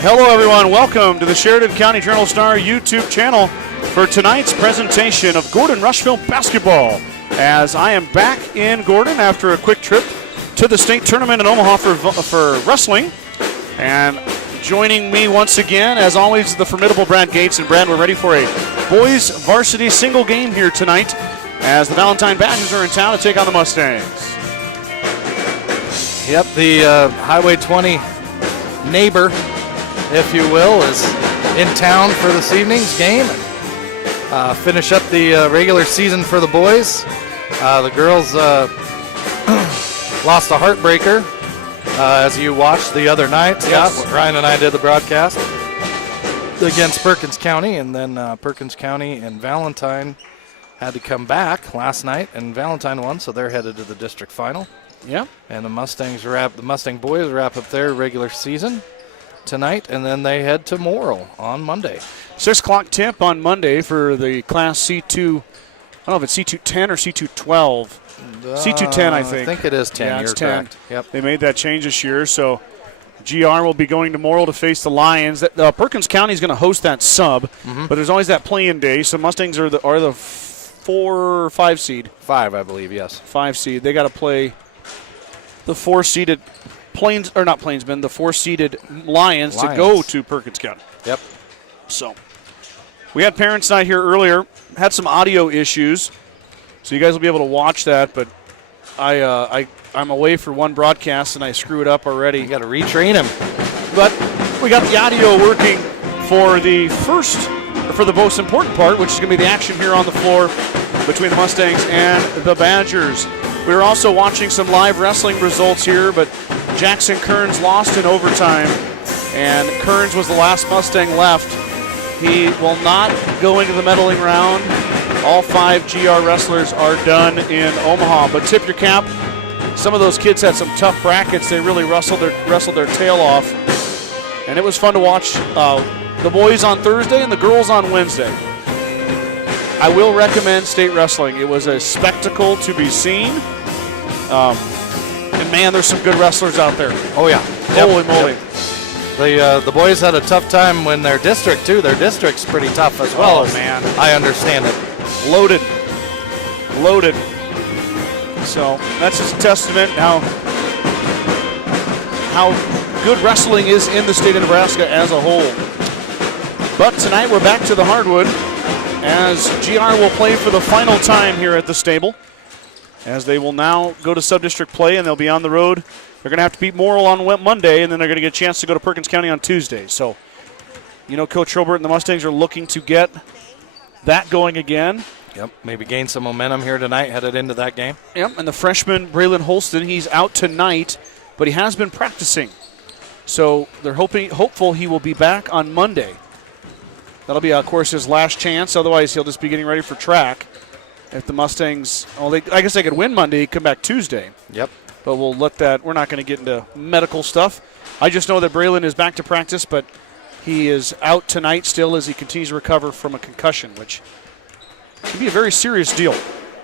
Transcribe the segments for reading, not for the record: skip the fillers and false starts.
Hello, everyone. Welcome to the Sheridan County Journal-Star YouTube channel for tonight's presentation of Gordon-Rushville basketball. As I am back in Gordon after a quick trip to the state tournament in Omaha for wrestling. And joining me once again, as always, the formidable Brad Gates. And Brad, we're ready for a boys varsity single game here tonight as the Valentine Badgers are in town to take on the Mustangs. Yep, the Highway 20 neighbor, if you will, is in town for this evening's game. Finish up the regular season for the boys. The girls lost a heartbreaker, as you watched the other night. Yes. Yeah, Ryan and I did the broadcast against Perkins County, and then Perkins County and Valentine had to come back last night, and Valentine won, so they're headed to the district final. Yeah. And the Mustang boys wrap up their regular season tonight, and then they head to Morrill on Monday. 6 o'clock tip on Monday for the Class C2. I don't know if it's C210 or C212. C210, I think. I think it is 10. Yeah, it's 10. Correct. Yep. They made that change this year, so GR will be going to Morrill to face the Lions. Perkins County is going to host that sub, but there's always that play-in day, so Mustangs are the 4 or 5 seed. 5, I believe, yes. 5 seed. They got to play the 4-seeded the 4-seeded Lions to go to Perkins County. Yep. So we had parents night here earlier, had some audio issues, so you guys will be able to watch that, but I'm away for one broadcast and I screw it up already. You got to retrain him. But we got the audio working for the most important part, which is going to be the action here on the floor between the Mustangs and the Badgers. We were also watching some live wrestling results here, but Jackson Kearns lost in overtime, and Kearns was the last Mustang left. He will not go into the medaling round. All 5 GR wrestlers are done in Omaha, but tip your cap. Some of those kids had some tough brackets. They really wrestled their tail off, and it was fun to watch the boys on Thursday and the girls on Wednesday. I will recommend state wrestling. It was a spectacle to be seen. And man, there's some good wrestlers out there. Oh yeah, Holy moly! The boys had a tough time when their district too. Their district's pretty tough as well. Oh man, I understand it. Loaded. So that's just a testament how good wrestling is in the state of Nebraska as a whole. But tonight we're back to the hardwood as GR will play for the final time here at the stable, as they will now go to sub-district play, and they'll be on the road. They're going to have to beat Morrill on Monday, and then they're going to get a chance to go to Perkins County on Tuesday. So, Coach Robert and the Mustangs are looking to get that going again. Yep, maybe gain some momentum here tonight, headed into that game. Yep, and the freshman, Braylon Holston, he's out tonight, but he has been practicing. So they're hopeful he will be back on Monday. That'll be, of course, his last chance. Otherwise, he'll just be getting ready for track. If the Mustangs, I guess they could win Monday, come back Tuesday. Yep. But we'll let that, we're not going to get into medical stuff. I just know that Braylon is back to practice, but he is out tonight still as he continues to recover from a concussion, which can be a very serious deal.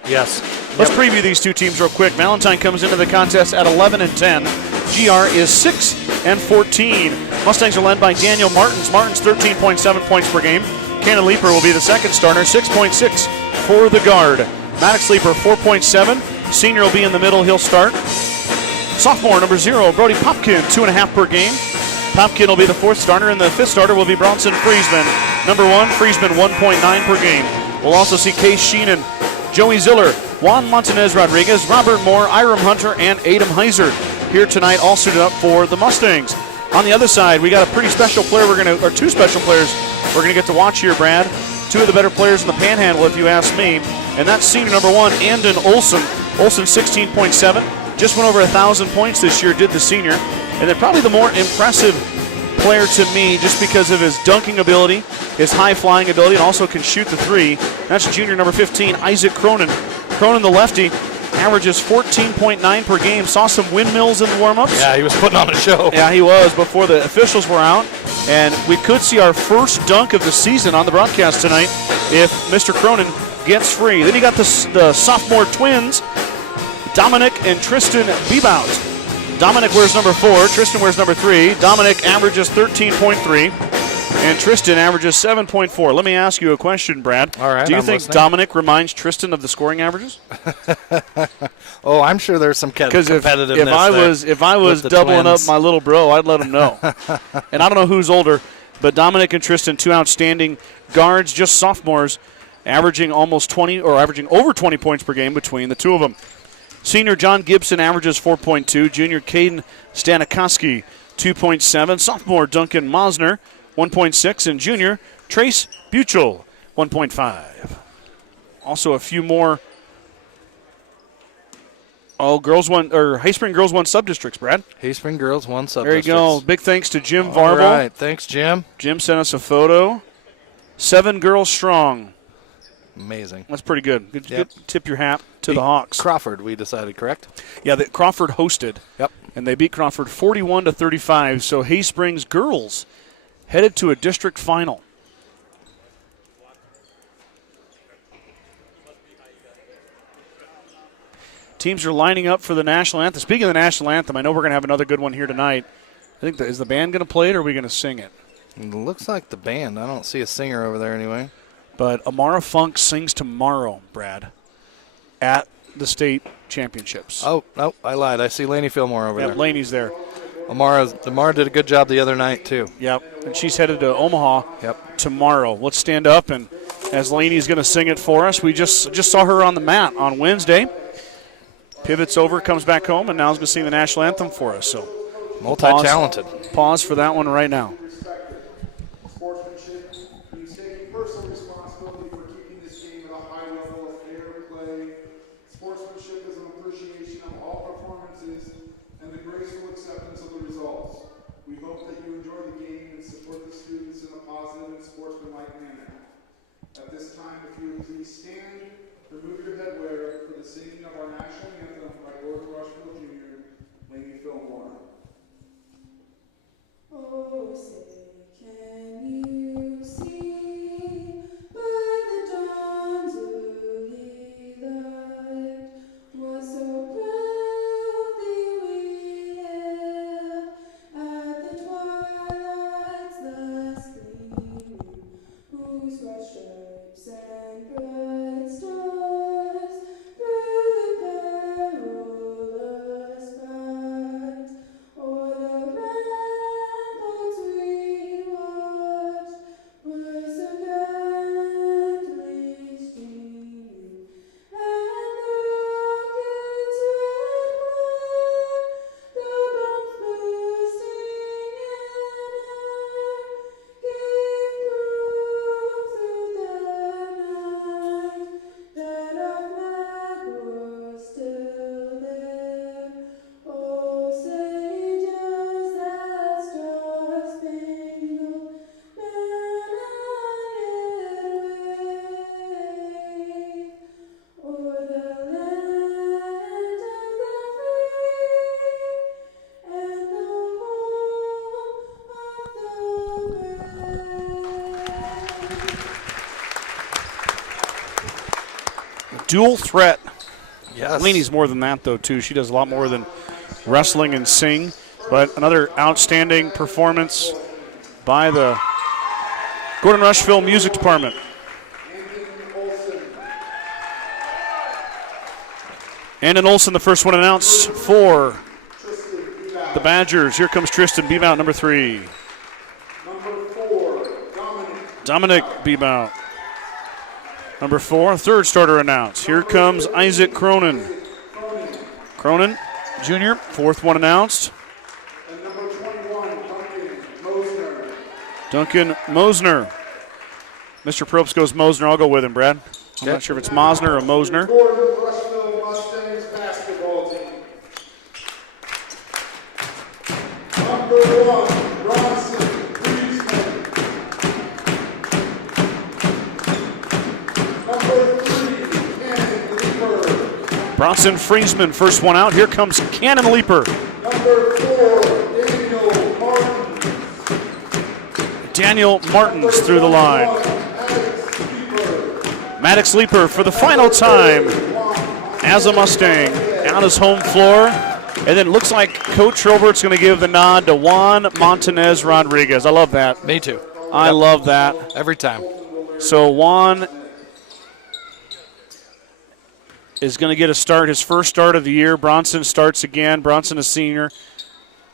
Yes. Let's preview these two teams real quick. Valentine comes into the contest at 11-10. GR is 6-14. Mustangs are led by Daniel Martins. Martins 13.7 points per game. Cannon Leaper will be the second starter, 6.6 for the guard. Maddox Leaper 4.7. Senior will be in the middle. He'll start. Sophomore number 0, Brody Popkin, 2.5 per game. Popkin will be the fourth starter, and the fifth starter will be Bronson Friesman. Number 1, Friesman 1.9 per game. We'll also see Case Sheenan, Joey Ziller, Juan Montanez Rodriguez, Robert Moore, Iram Hunter, and Adam Heiser here tonight, all suited up for the Mustangs. On the other side, we got a pretty special player. Two special players we're going to get to watch here, Brad. 2 of the better players in the Panhandle, if you ask me. And that's senior number 1, Andon Olson. Olson 16.7. Just went over 1,000 points this year, did the senior. And then probably the more impressive player to me, just because of his dunking ability, his high-flying ability, and also can shoot the 3. That's junior number 15, Isaac Cronin. Cronin, the lefty, averages 14.9 per game. Saw some windmills in the warm-ups. Yeah, he was putting on a show. Yeah, he was before the officials were out. And we could see our first dunk of the season on the broadcast tonight if Mr. Cronin gets free. Then you got the sophomore twins, Dominic and Tristan Bebout. Dominic wears number 4. Tristan wears number 3. Dominic averages 13.3. And Tristan averages 7.4. Let me ask you a question, Brad. All right. Do you think listening. Dominic reminds Tristan of the scoring averages? Oh, I'm sure there's some competitiveness. If I was doubling up my little bro, I'd let him know. And I don't know who's older, but Dominic and Tristan, 2 outstanding guards, just sophomores, averaging almost 20 or averaging over 20 points per game between the two of them. Senior John Gibson averages 4.2. Junior Caden Stanikowski, 2.7. Sophomore Duncan Mosner, 1.6. And junior Trace Buchel, 1.5. Also a few more Hayspring Girls 1 sub-districts, Brad. Hayspring Girls 1 sub-districts. There you go. Big thanks to Jim Varble. All right. Thanks, Jim. Jim sent us a photo. 7 girls strong. Amazing. That's pretty good. Good tip your hat to the Hawks. Crawford, we decided, correct? Yeah, Crawford hosted. Yep. And they beat Crawford 41-35. So Haysprings girls headed to a district final. Teams are lining up for the national anthem. Speaking of the national anthem, I know we're going to have another good one here tonight. I think is the band going to play it or are we going to sing it? It looks like the band. I don't see a singer over there anyway. But Amara Funk sings tomorrow, Brad, at the state championships. Oh, no, I lied. I see Lainey Fillmore over there. Laney's there. Amara did a good job the other night, too. Yep, and she's headed to Omaha tomorrow. Let's stand up, and as Laney's going to sing it for us, we just saw her on the mat on Wednesday. Pivots over, comes back home, and now is going to sing the national anthem for us. So, multi-talented. Pause for that one right now. Sportsmanship means taking personal responsibility for keeping this game at a high level of fair play. Sportsmanship is an appreciation of all performances and the graceful acceptance of the results. We hope that you enjoy the game and support the students in a positive and sportsmanlike manner. At this time, if you would please stand, remove your headwear for the singing of our national anthem by Gordon-Rushville Jr., Lainey Fillmore. Oh, say, can you see by the dawn's early light what so proudly we hailed at the twilight's last gleaming, whose bright stripes and bright stars through the perilous fight o'er the ramparts we watched were so gallantly streaming, and the rocket's red glare, the bombs bursting in air, gave proof through the night that our flag was still there. Oh, say does that star-spangled banner yet wave o'er the land of the free and the home of the brave? Dual threat. Yes. Laney's more than that, though, too. She does a lot more than wrestling and sing. But another outstanding performance by the Gordon-Rushville Music Department. Andon Olsen, the first one announced for the Badgers. Here comes Tristan Bebout, number 3. Number 4, Dominic Bebout. Number 4, third starter announced. Here comes Isaac Cronin. Cronin, junior, fourth one announced. and number 21, Duncan Mosner. Duncan Mosner. Mr. Probst goes Mosner. I'll go with him, Brad. I'm not sure if it's Mosner or Mosner. Gordon-Rushville Mustangs basketball team. Number 1, Bronson Friesman. Number 3, Cannon Leaper. Bronson Friesman, first one out. Here comes Cannon Leaper. Number 4, Daniel Martin. Daniel Martins through the line. Maddox Leaper for the final time as a Mustang on his home floor. And then it looks like Coach Robert's going to give the nod to Juan Montanez Rodriguez. I love that. Me too. I love that. Every time. So Juan is going to get a start, his first start of the year. Bronson starts again. Bronson, a senior.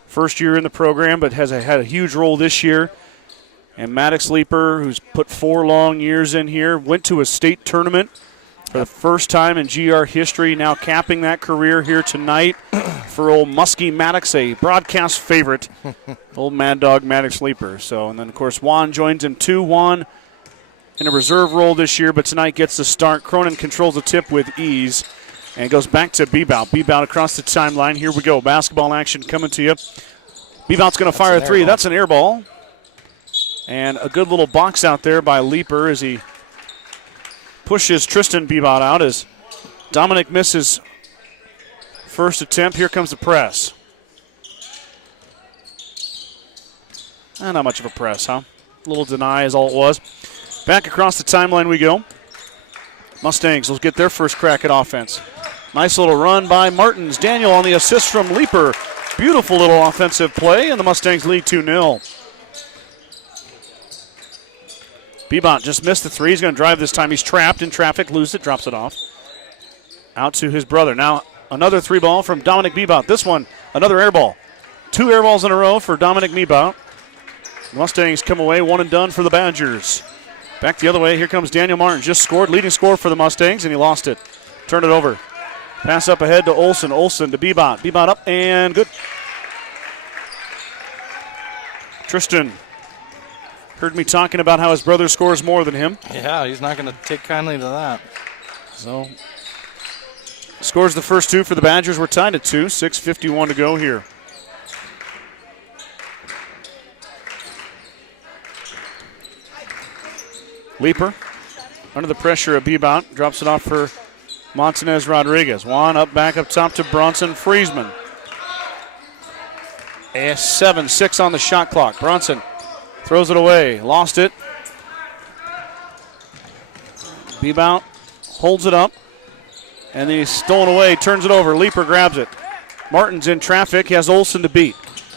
First year in the program, but had a huge role this year. And Maddox Leeper, who's put 4 long years in here, went to a state tournament for the first time in GR history, now capping that career here tonight for old Muskie Maddox, a broadcast favorite, old Mad Dog Maddox Leeper. So, and then, of course, Juan joins him too. Juan in a reserve role this year, but tonight gets the start. Cronin controls the tip with ease and goes back to Bebout. Bebout across the timeline. Here we go. Basketball action coming to you. Bebout's going to fire a three. That's an air ball. And a good little box out there by Leeper as he pushes Tristan Bebout out as Dominic misses first attempt. Here comes the press. Not much of a press, huh? A little deny is all it was. Back across the timeline we go. Mustangs will get their first crack at offense. Nice little run by Martins. Daniel on the assist from Leeper. Beautiful little offensive play, and the Mustangs lead 2-0. Bebout just missed the three. He's going to drive this time. He's trapped in traffic, loses it, drops it off. Out to his brother. Now another three ball from Dominic Bebout. This one, another air ball. 2 air balls in a row for Dominic Bebout. Mustangs come away, one and done for the Badgers. Back the other way, here comes Daniel Martin. Just scored, leading scorer for the Mustangs, and he lost it. Turn it over. Pass up ahead to Olsen. Olsen to Bebout. Bebout up and good. Tristan heard me talking about how his brother scores more than him. Yeah, he's not going to take kindly to that. So, scores the first 2 for the Badgers. We're tied at 2. 6:51 to go here. Leeper, under the pressure of Bebout, drops it off for Montanez Rodriguez. Juan up back up top to Bronson Friesman. 7-6 on the shot clock. Bronson throws it away, lost it. Bebout holds it up, and then he's stolen away, turns it over. Leeper grabs it. Martin's in traffic, he has Olsen to beat.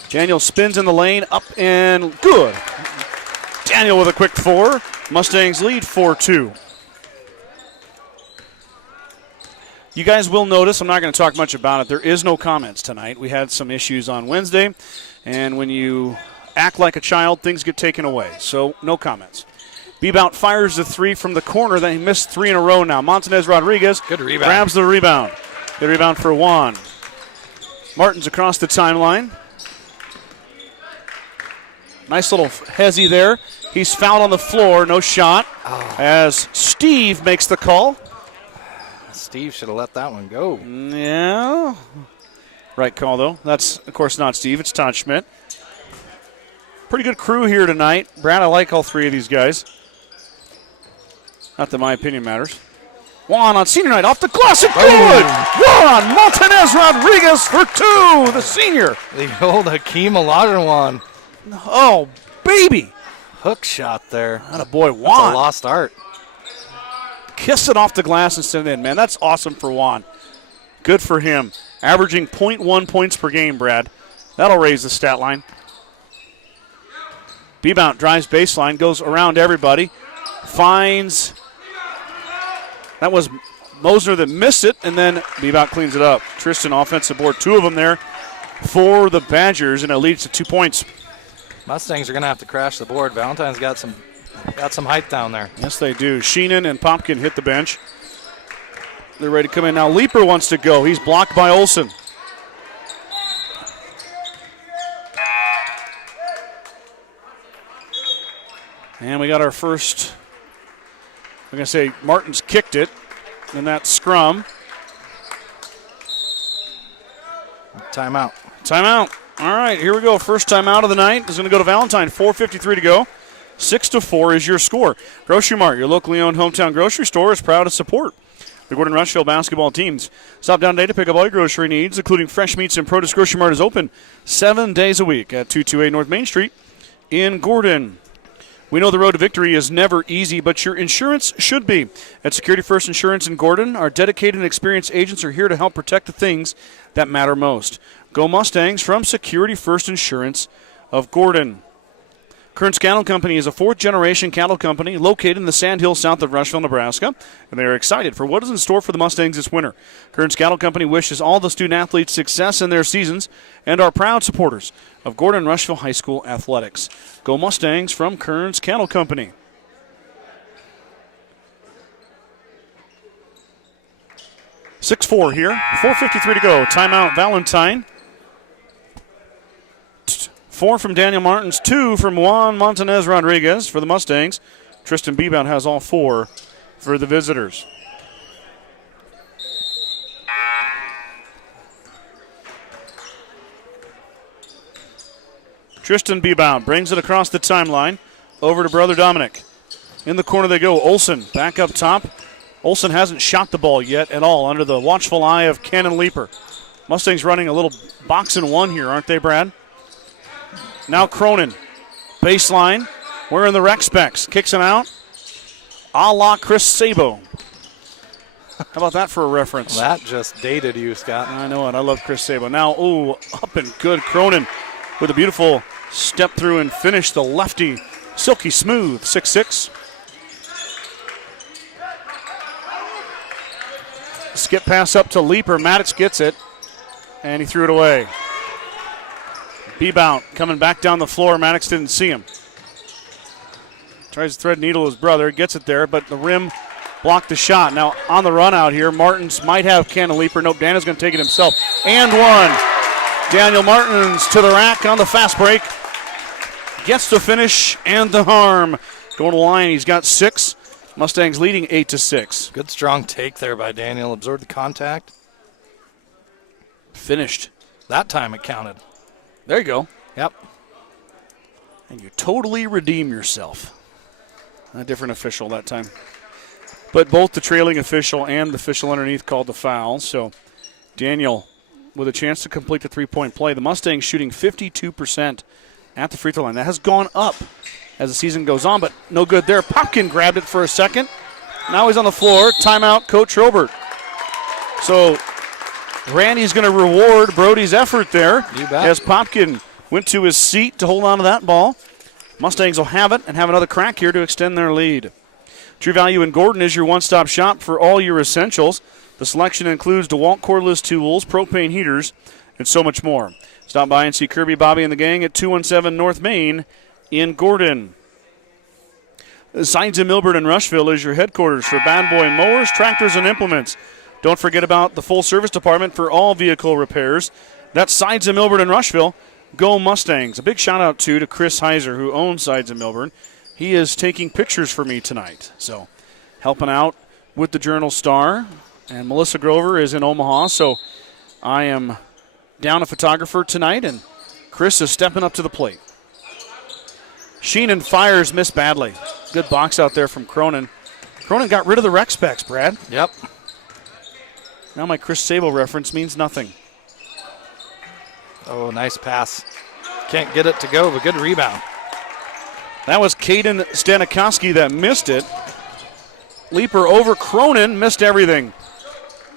Daniel spins in the lane, up and good. Daniel with a quick 4. Mustangs lead 4-2. You guys will notice, I'm not going to talk much about it, there is no comments tonight. We had some issues on Wednesday, and when you act like a child, things get taken away. So, no comments. Bebout fires the 3 from the corner. Then he missed 3 in a row now. Montanez Rodriguez good rebound. Grabs the rebound. Good rebound for Juan. Martin's across the timeline. Nice little hezzy there. He's fouled on the floor. No shot. As Steve makes the call. Steve should have let that one go. Yeah. Right call, though. That's, of course, not Steve. It's Todd Schmidt. Pretty good crew here tonight. Brad, I like all 3 of these guys. Not that my opinion matters. Juan on senior night off the glass. Good! Juan Montanez Rodriguez for 2, the senior. The old Hakeem Olajuwon. Oh, baby. Hook shot there. Attaboy, Juan. That's a lost art. Kiss it off the glass and send it in, man. That's awesome for Juan. Good for him. Averaging 0.1 points per game, Brad. That'll raise the stat line. Bebout drives baseline, goes around everybody. Finds. That was Mosner that missed it, and then Bebout cleans it up. Tristan offensive board, 2 of them there for the Badgers, and it leads to 2 points. Mustangs are going to have to crash the board. Valentine's got some height down there. Yes, they do. Sheenan and Popkin hit the bench. They're ready to come in. Now Leeper wants to go. He's blocked by Olsen. And we got our first, I'm going to say Martin's kicked it in that scrum. Timeout. Timeout. All right, here we go. First timeout of the night is going to go to Valentine. 4:53 to go. 6-4 is your score. Grocery Mart, your locally owned hometown grocery store, is proud to support the Gordon-Rushville basketball teams. Stop down today to pick up all your grocery needs, including fresh meats and produce. Grocery Mart is open 7 days a week at 228 North Main Street in Gordon. We know the road to victory is never easy, but your insurance should be. At Security First Insurance in Gordon, our dedicated and experienced agents are here to help protect the things that matter most. Go Mustangs from Security First Insurance of Gordon. Kearns Cattle Company is a fourth-generation cattle company located in the Sandhills south of Rushville, Nebraska, and they are excited for what is in store for the Mustangs this winter. Kearns Cattle Company wishes all the student-athletes success in their seasons and are proud supporters of Gordon-Rushville High School athletics. Go Mustangs from Kearns Cattle Company. (6-4) here, 4:53 to go. Timeout, Valentine. 4 from Daniel Martins, 2 from Juan Montanez Rodriguez for the Mustangs. Tristan Bebout has all 4 for the visitors. Tristan Bebout brings it across the timeline over to brother Dominic. In the corner they go. Olson back up top. Olson hasn't shot the ball yet at all under the watchful eye of Cannon Leaper. Mustangs running a little box and one here, aren't they, Brad? Now Cronin, baseline, wearing the rec specs, kicks him out, a la Chris Sabo. How about that for a reference? That just dated you, Scott. I know it. I love Chris Sabo. Now, up and good. Cronin with a beautiful step through and finish. The lefty, silky smooth, 6-6. Skip pass up to Leaper. Maddox gets it, and he threw it away. Bebout coming back down the floor. Maddox didn't see him. Tries to thread needle his brother. Gets it there, but the rim blocked the shot. Now on the run out here, Martins might have Cannon Leaper. Nope, Dana's going to take it himself. And one. Daniel Martins to the rack on the fast break. Gets the finish and the harm. Going to the line, he's got 6. Mustangs leading 8-6. Good strong take there by Daniel. Absorbed the contact. Finished. That time it counted. There you go. Yep. And you totally redeem yourself. A different official that time. But both the trailing official and the official underneath called the foul. So Daniel with a chance to complete the three-point play. The Mustangs shooting 52% at the free throw line. That has gone up as the season goes on, but no good there. Popkin grabbed it for a second. Now he's on the floor. Timeout, Coach Robert. So Randy's going to reward Brody's effort there. You bet. As Popkin went to his seat to hold on to that ball. Mustangs will have it and have another crack here to extend their lead. True Value in Gordon is your one-stop shop for all your essentials. The selection includes DeWalt cordless tools, propane heaters, and so much more. Stop by and see Kirby, Bobby, and the gang at 217 North Main in Gordon. Signs in Milburn and Rushville is your headquarters for Bad Boy mowers, tractors, and implements. Don't forget about the full service department for all vehicle repairs. That's Sides in Milburn and Rushville. Go Mustangs. A big shout out to Chris Heiser, who owns Sides in Milburn. He is taking pictures for me tonight. So helping out with the Journal-Star. And Melissa Grover is in Omaha. So I am down a photographer tonight, and Chris is stepping up to the plate. Sheenan fires, missed badly. Good box out there from Cronin. Cronin got rid of the rec specs, Brad. Yep. Now my Chris Sabo reference means nothing. Oh, nice pass. Can't get it to go, but good rebound. That was Caden Stanikowski that missed it. Leaper over Cronin, missed everything.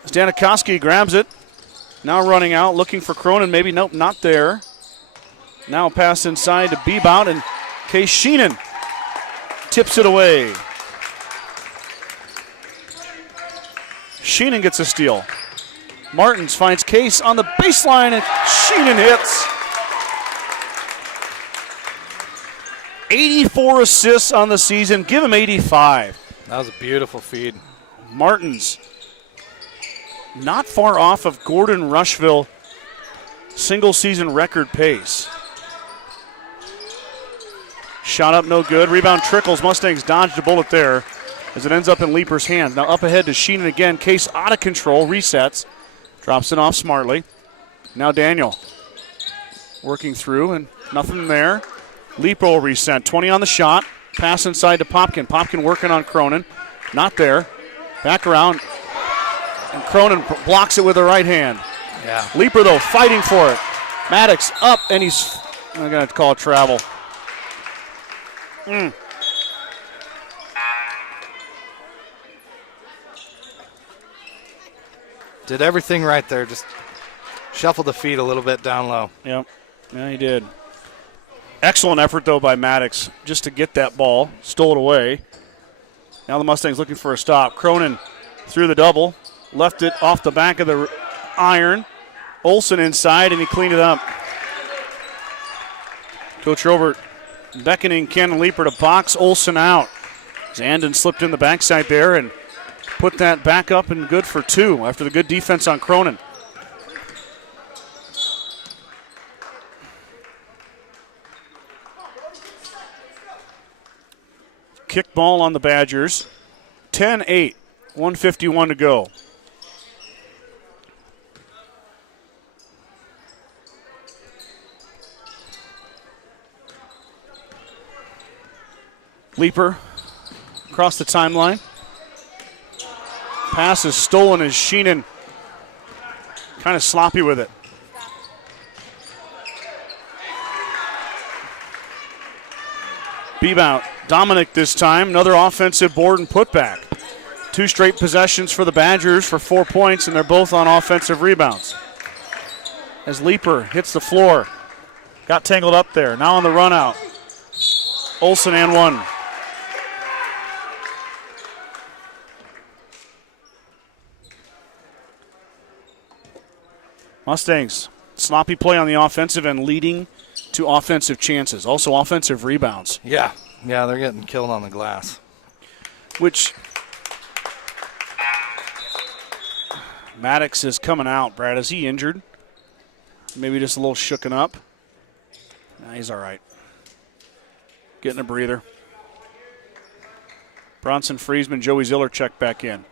Stanikowski grabs it. Now running out, looking for Cronin. Maybe, nope, not there. Now pass inside to Bebout, and Case Sheenan tips it away. Sheenan gets a steal. Martins finds Case on the baseline, and Sheenan hits. 84 assists on the season. Give him 85. That was a beautiful feed. Martins not far off of Gordon-Rushville single-season record pace. Shot up, no good. Rebound trickles. Mustangs dodged a bullet there as it ends up in Leaper's hands. Now up ahead to Sheenan again. Case out of control. Resets. Drops it off smartly. Now Daniel working through, and nothing there. Leaper will reset. 20 on the shot. Pass inside to Popkin. Popkin working on Cronin. Not there. Back around. And Cronin blocks it with the right hand. Yeah. Leaper, though, fighting for it. Maddox up, and he's going to call it travel. Did everything right there. Just Shuffled the feet a little bit down low. Yep. Yeah, he did. Excellent effort, though, by Maddox just to get that ball. Stole it away. Now the Mustangs looking for a stop. Cronin threw the double. Left it off the back of the iron. Olsen inside, and he cleaned it up. Coach Robert beckoning Cannon Leaper to box Olsen out. Zandon slipped in the backside there and put that back up and good for 2 after the good defense on Cronin. Kick ball on the Badgers. 10-8, 1:51 to go. Leaper across the timeline. Pass is stolen as Sheenan kind of sloppy with it. Bebout. Dominic this time. Another offensive board and putback. 2 straight possessions for the Badgers for 4 points, and they're both on offensive rebounds. As Leaper hits the floor. Got tangled up there. Now on the run out. Olsen and 1. Mustangs, sloppy play on the offensive end leading to offensive chances. Also offensive rebounds. Yeah, they're getting killed on the glass. Which Maddox is coming out, Brad. Is he injured? Maybe just a little shooken up? Nah, he's all right. Getting a breather. Bronson Friesman, Joey Ziller check back in.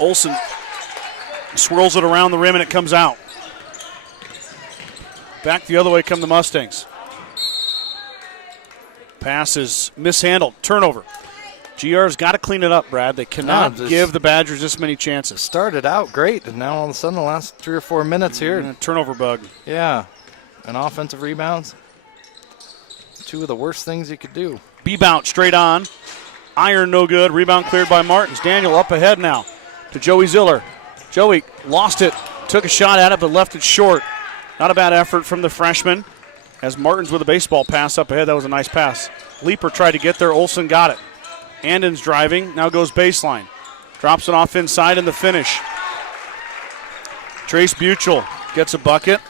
Olsen swirls it around the rim and it comes out. Back the other way come the Mustangs. Pass is mishandled. Turnover. GR's got to clean it up, Brad. They cannot give the Badgers this many chances. Started out great, and now all of a sudden the last 3 or 4 minutes here. Turnover bug. Yeah, and offensive rebounds. 2 of the worst things you could do. Bebout straight on. Iron no good. Rebound cleared by Martins. Daniel up ahead now to Joey Ziller. Joey lost it, took a shot at it, but left it short. Not a bad effort from the freshman. As Martins with a baseball pass up ahead. That was a nice pass. Leaper tried to get there. Olsen got it. Andon's driving. Now goes baseline. Drops it off inside in the finish. Trace Buchel gets a bucket.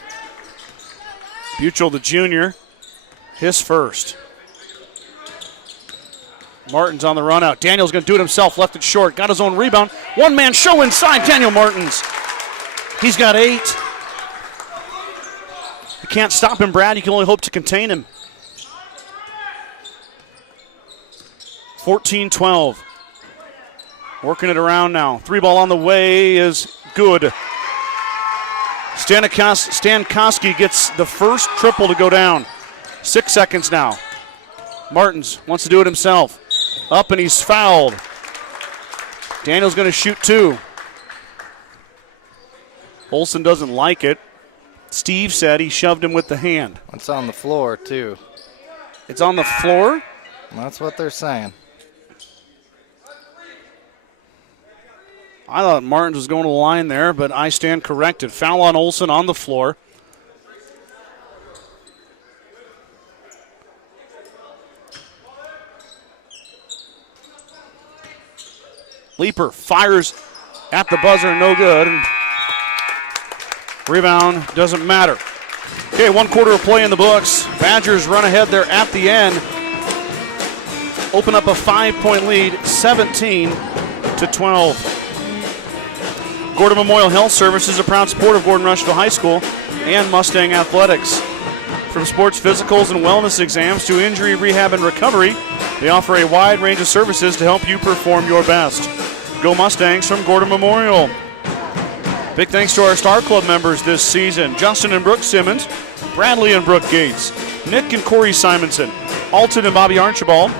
Buchel, the junior, his first. Martins on the run out. Daniel's going to do it himself. Left it short. Got his own rebound. One-man show inside. Daniel Martins. He's got 8. You can't stop him, Brad. You can only hope to contain him. 14-12. Working it around now. 3 ball on the way is good. Stankowski gets the first triple to go down. 6 seconds now. Martins wants to do it himself. Up and he's fouled. Daniel's going to shoot 2. Olsen doesn't like it. Steve said he shoved him with the hand. It's on the floor, too. It's on the floor? That's what they're saying. I thought Martins was going to the line there, but I stand corrected. Foul on Olsen on the floor. Leaper fires at the buzzer, no good. And rebound doesn't matter. Okay, 1 quarter of play in the books. Badgers run ahead there at the end. Open up a 5-point lead, 17-12. Gordon Memorial Health Service is a proud supporter of Gordon-Rushville High School and Mustang Athletics. From sports physicals and wellness exams to injury rehab and recovery, they offer a wide range of services to help you perform your best. Go Mustangs from Gordon Memorial. Big thanks to our Star Club members this season. Justin and Brooke Simmons, Bradley and Brooke Gates, Nick and Corey Simonson, Alton and Bobby Archibald,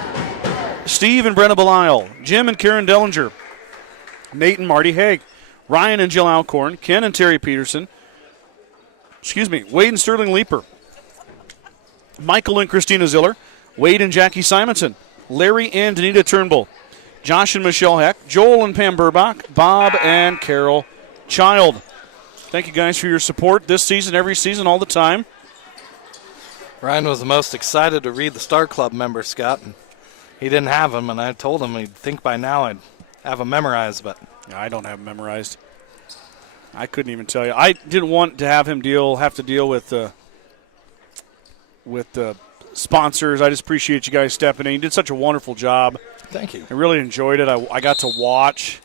Steve and Brenna Belisle, Jim and Karen Dellinger, Nate and Marty Haig, Ryan and Jill Alcorn, Ken and Terry Peterson, Wade and Sterling Leaper, Michael and Christina Ziller, Wade and Jackie Simonson, Larry and Danita Turnbull, Josh and Michelle Heck, Joel and Pam Burbach, Bob and Carol Child. Thank you guys for your support this season, every season, all the time. Ryan was the most excited to read the Star Club members, Scott. And he didn't have them, and I told him he'd think by now I'd have them memorized, but I don't have them memorized. I couldn't even tell you. I didn't want to have him have to deal with the sponsors. I just appreciate you guys stepping in. You did such a wonderful job. Thank you. I really enjoyed it. I got to watch.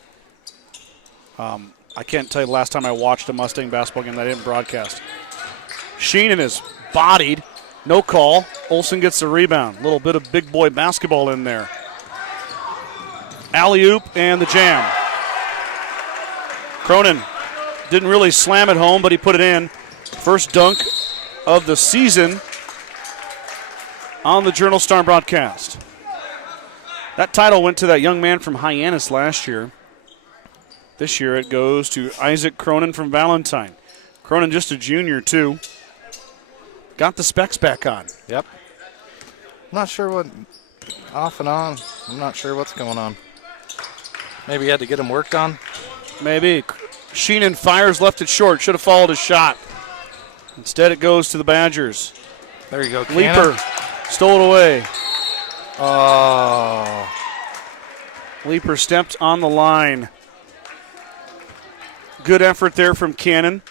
I can't tell you the last time I watched a Mustang basketball game that I didn't broadcast. Sheenan is bodied. No call. Olsen gets the rebound. A little bit of big boy basketball in there. Alley-oop and the jam. Cronin didn't really slam it home, but he put it in. First dunk of the season on the Journal Star broadcast. That title went to that young man from Hyannis last year. This year it goes to Isaac Cronin from Valentine. Cronin just a junior, too. Got the specs back on. Yep. Not sure what, off and on. I'm not sure what's going on. Maybe he had to get him worked on. Maybe. Sheenan fires, left it short. Should have followed his shot. Instead it goes to the Badgers. There you go, Leaper stole it away. Oh. Leaper stepped on the line. Good effort there from Cannon.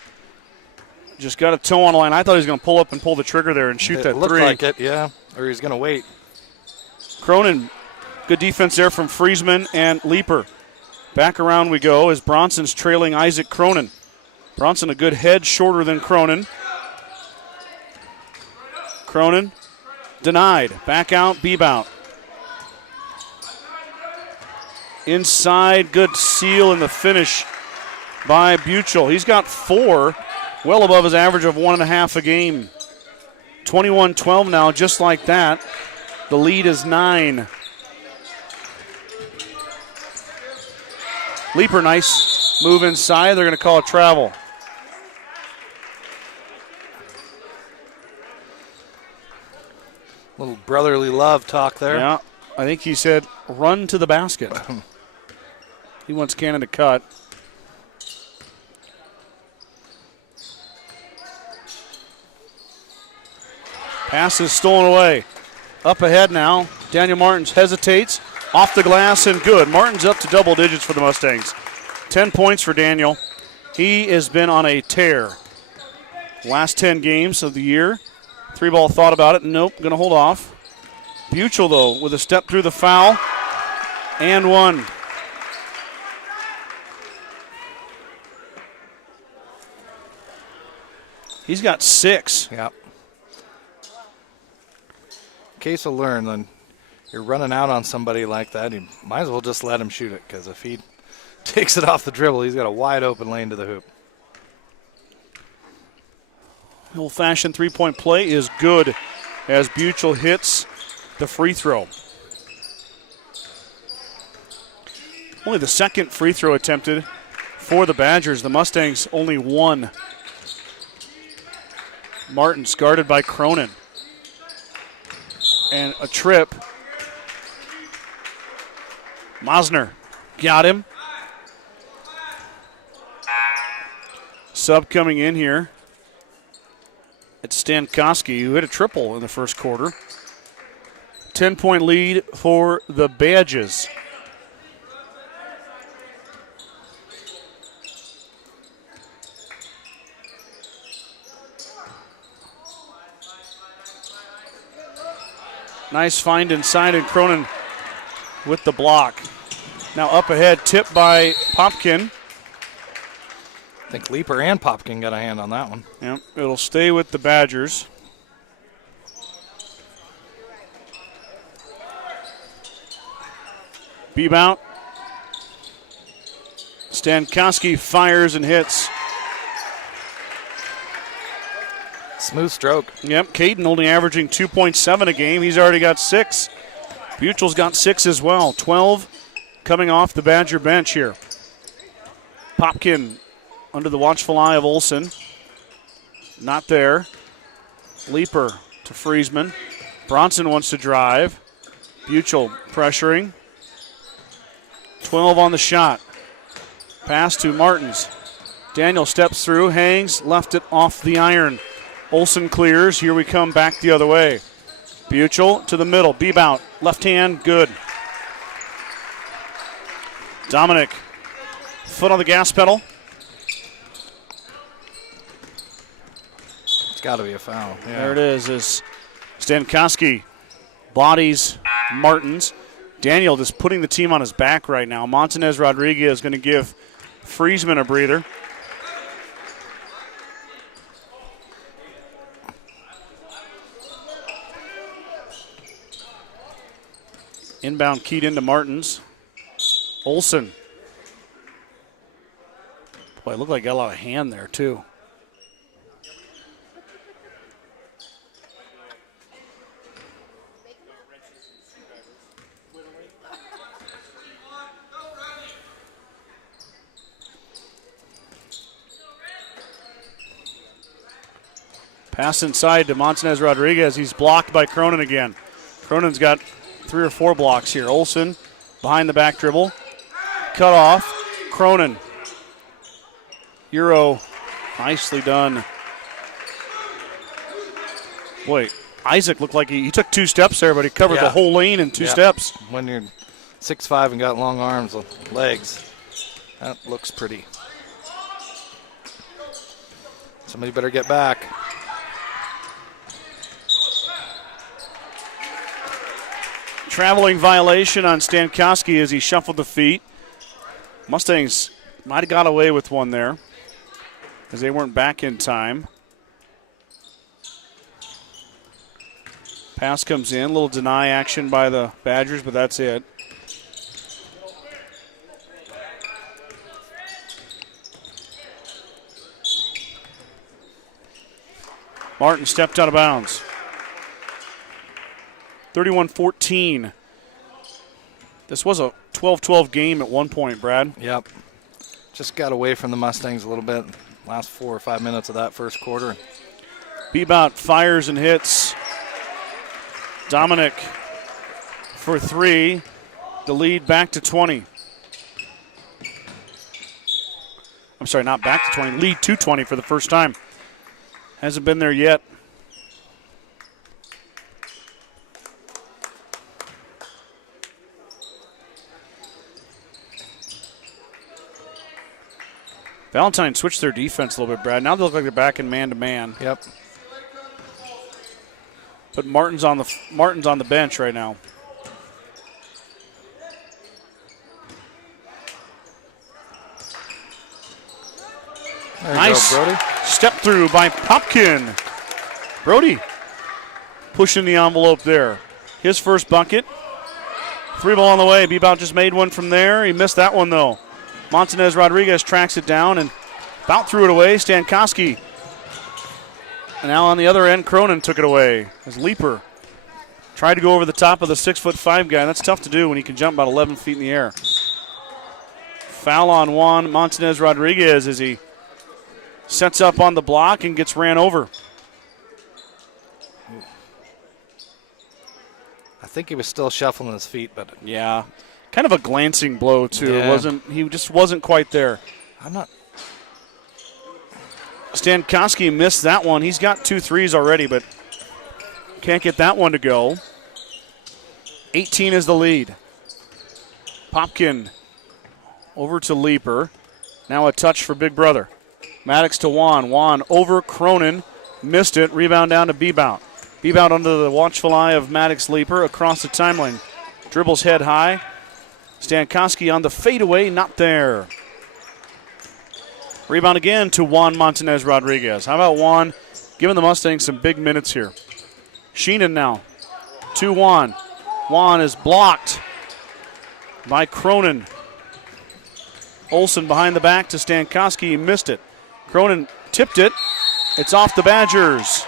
Just got a toe on the line. I thought he was going to pull up and pull the trigger there and shoot that three. It looked like it, yeah. Or he's going to wait. Cronin, good defense there from Friesman and Leaper. Back around we go as Bronson's trailing Isaac Cronin. Bronson a good head shorter than Cronin. Cronin denied. Back out, Bebout. Inside, good seal in the finish by Buchel. He's got 4, well above his average of 1.5 a game. 21-12 now, just like that. The lead is 9. Leaper, nice move inside. They're going to call a travel. Little brotherly love talk there. Yeah, I think he said run to the basket. He wants Cannon to cut. Pass is stolen away. Up ahead now. Daniel Martins hesitates. Off the glass and good. Martins up to double digits for the Mustangs. 10 points for Daniel. He has been on a tear. Last 10 games of the year. 3-ball thought about it. Nope, going to hold off. Buchel, though, with a step through the foul. And one. He's got 6. Yep. Case will learn when you're running out on somebody like that, you might as well just let him shoot it, because if he takes it off the dribble, he's got a wide open lane to the hoop. Old-fashioned three-point play is good as Buchel hits the free throw. Only the second free throw attempted for the Badgers. The Mustangs only 1. Martins guarded by Cronin. And a trip. Mosner got him. Sub coming in here. It's Stankowski, who hit a triple in the first quarter. 10-point lead for the Badgers. Nice find inside, and Cronin with the block. Now up ahead, tipped by Popkin. I think Leaper and Popkin got a hand on that one. Yep, it'll stay with the Badgers. Bebout. Stankowski fires and hits. Smooth stroke. Yep, Caden only averaging 2.7 a game. He's already got 6. Buchel's got 6 as well. 12 coming off the Badger bench here. Popkin under the watchful eye of Olsen. Not there. Leaper to Friesman. Bronson wants to drive. Buchel pressuring. 12 on the shot. Pass to Martins. Daniel steps through, hangs, left it off the iron. Olsen clears. Here we come back the other way. Buchel to the middle. Bebout. Left hand, good. Dominic. Foot on the gas pedal. It's got to be a foul. Yeah. There it is. As Stankowski bodies Martins. Daniel just putting the team on his back right now. Montanez Rodriguez is going to give Friesman a breather. Inbound keyed into Martins. Olsen. Boy, it looked like he got a lot of hand there, too. Pass inside to Montanez Rodriguez. He's blocked by Cronin again. Cronin's got 3 or 4 blocks here. Olsen behind the back dribble. Cut off. Cronin. Euro. Nicely done. Boy, Isaac looked like he took 2 steps there, but he covered the whole lane in 2 steps. When you're 6'5" and got long arms and legs, that looks pretty. Somebody better get back. Traveling violation on Stankowski as he shuffled the feet. Mustangs might have got away with one there as they weren't back in time. Pass comes in. A little deny action by the Badgers, but that's it. Martin stepped out of bounds. 31-14. This was a 12-12 game at one point, Brad. Yep. Just got away from the Mustangs a little bit last 4 or 5 minutes of that first quarter. Bebout fires and hits. Dominic for 3. The lead back to 20. I'm sorry, not back to 20. Lead to 20 for the first time. Hasn't been there yet. Valentine switched their defense a little bit, Brad. Now they look like they're back in man-to-man. Yep. But Martin's on the bench right now. There Nice you go, Brody. step through by Popkin. Brody pushing the envelope there. His first bucket. 3 ball on the way. Bebout just made one from there. He missed that one, though. Montanez Rodriguez tracks it down and about threw it away. Stankowski. And now on the other end, Cronin took it away as Leaper tried to go over the top of the 6'5" guy. That's tough to do when he can jump about 11 feet in the air. Foul on Juan Montanez Rodriguez as he sets up on the block and gets ran over. I think he was still shuffling his feet, but Yeah. Kind of a glancing blow, too. Yeah. He just wasn't quite there. I'm not. Stankowski missed that one. He's got 2 threes already, but can't get that one to go. 18 is the lead. Popkin over to Leaper. Now a touch for Big Brother. Maddox to Juan. Juan over Cronin. Missed it. Rebound down to Bebout. Bebout under the watchful eye of Maddox Leaper across the timeline. Dribbles head high. Stankowski on the fadeaway, not there. Rebound again to Juan Montanez Rodriguez. How about Juan giving the Mustangs some big minutes here? Sheenan now to Juan. Juan is blocked by Cronin. Olsen behind the back to Stankowski. He missed it. Cronin tipped it. It's off the Badgers.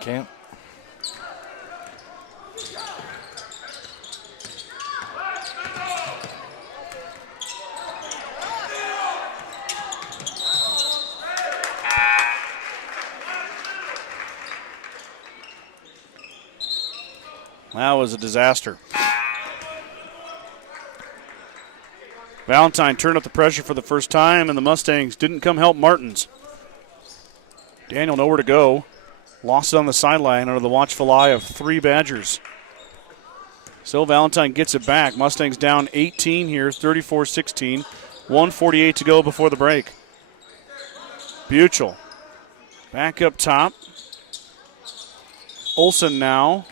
Can't. That was a disaster. Valentine turned up the pressure for the first time, and the Mustangs didn't come help Martins. Daniel nowhere to go. Lost it on the sideline under the watchful eye of 3 Badgers. So Valentine gets it back. Mustangs down 18 here, 34-16. 1:48 to go before the break. Buchel back up top. Olsen now.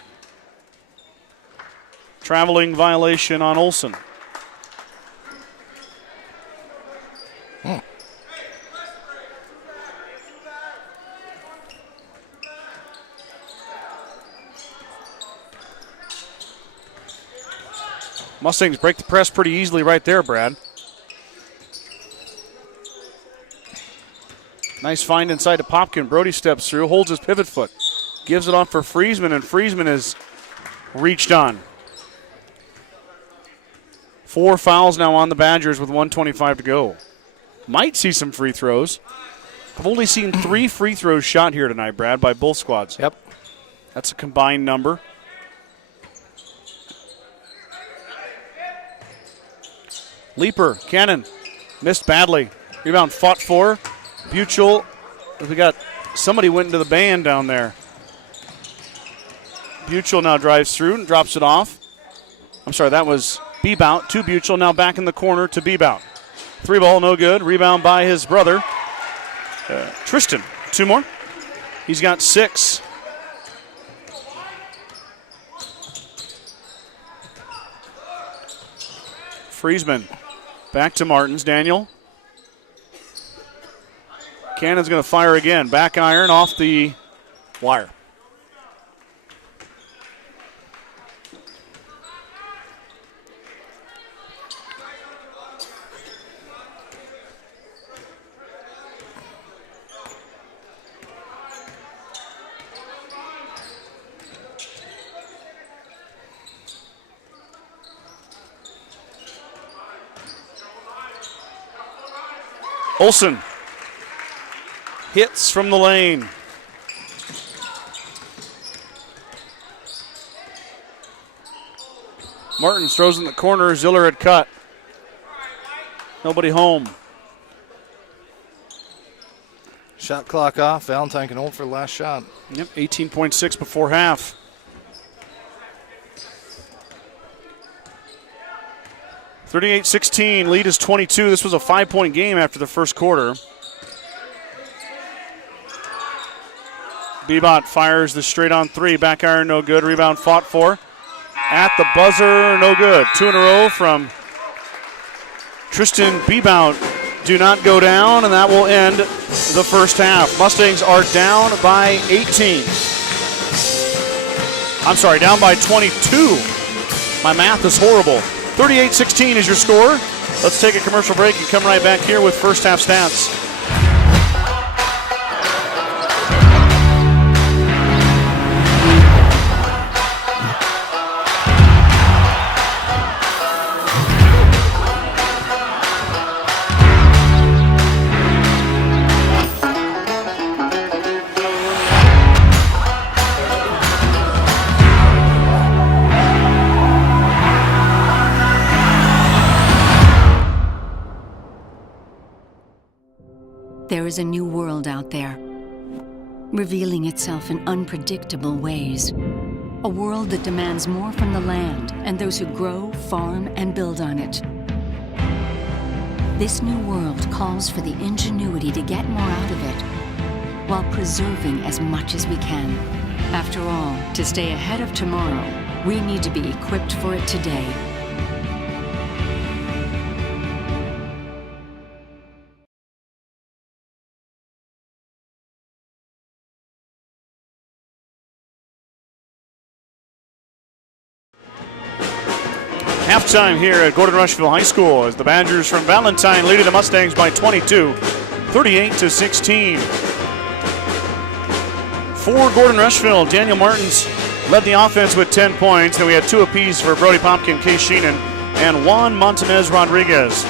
Traveling violation on Olsen. Mustangs break the press pretty easily right there, Brad. Nice find inside to Popkin. Brody steps through, holds his pivot foot. Gives it off for Friesman, and Friesman is reached on. 4 fouls now on the Badgers with 1:25 to go. Might see some free throws. I've only seen 3 free throws shot here tonight, Brad, by both squads. Yep. That's a combined number. Leaper, Cannon, missed badly. Rebound fought for. Buchel, we got somebody went into the band down there. Buchel now drives through and drops it off. I'm sorry, that was Bebout to Buchel, now back in the corner to Bebout. 3 ball, no good. Rebound by his brother, Tristan. 2 more. He's got 6. Friesman. Back to Martins. Daniel. Cannon's going to fire again. Back iron off the wire. Olsen hits from the lane. Martins throws in the corner. Ziller had cut. Nobody home. Shot clock off. Valentine can hold for the last shot. Yep, 18.6 before half. (38-16). Lead is 22. This was a 5-point game after the first quarter. Bebot fires the straight on 3. Back iron, no good. Rebound fought for. At the buzzer, no good. 2 in a row from Tristan Bebout. Do not go down, and that will end the first half. Mustangs are down by 18. I'm sorry, down by 22. My math is horrible. 38-16 is your score. Let's take a commercial break and come right back here with first half stats. There is a new world out there, revealing itself in unpredictable ways. A world that demands more from the land and those who grow, farm, and build on it. This new world calls for the ingenuity to get more out of it, while preserving as much as we can. After all, to stay ahead of tomorrow, we need to be equipped for it today. Halftime here at Gordon-Rushville High School as the Badgers from Valentine leading the Mustangs by 22, 38-16. For Gordon-Rushville, Daniel Martins led the offense with 10 points. Then we had 2 apiece for Brody Popkin, Case Sheenan, and Juan Montanez Rodriguez.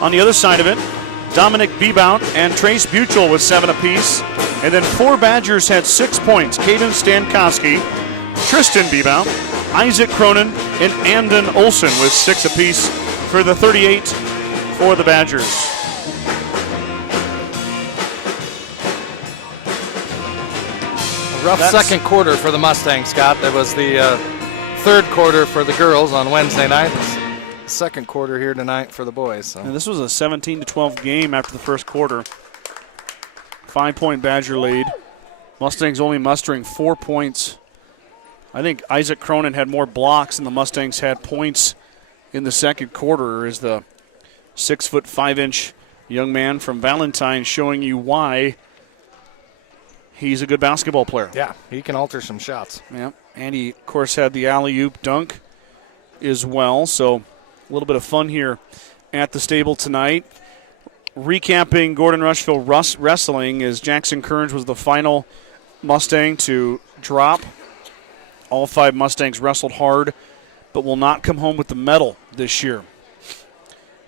On the other side of it, Dominic Bebout and Trace Buchel with 7 apiece. And then 4 Badgers had 6 points. Caden Stankowski, Tristan Bebout, Isaac Cronin, and Andon Olson with 6 apiece for the 38 for the Badgers. A rough second quarter for the Mustangs, Scott. That was the third quarter for the girls on Wednesday night. Second quarter here tonight for the boys. So. And this was a 17-12 game after the first quarter. 5-point Badger lead. Mustangs only mustering 4 points. I think Isaac Cronin had more blocks than the Mustangs had points in the second quarter, as the 6'5" young man from Valentine showing you why he's a good basketball player. Yeah, he can alter some shots. Yeah, and he, of course, had the alley-oop dunk as well. So a little bit of fun here at the stable tonight. Recapping Gordon-Rushville wrestling, is Jackson Kearns was the final Mustang to drop. All 5 Mustangs wrestled hard, but will not come home with the medal this year.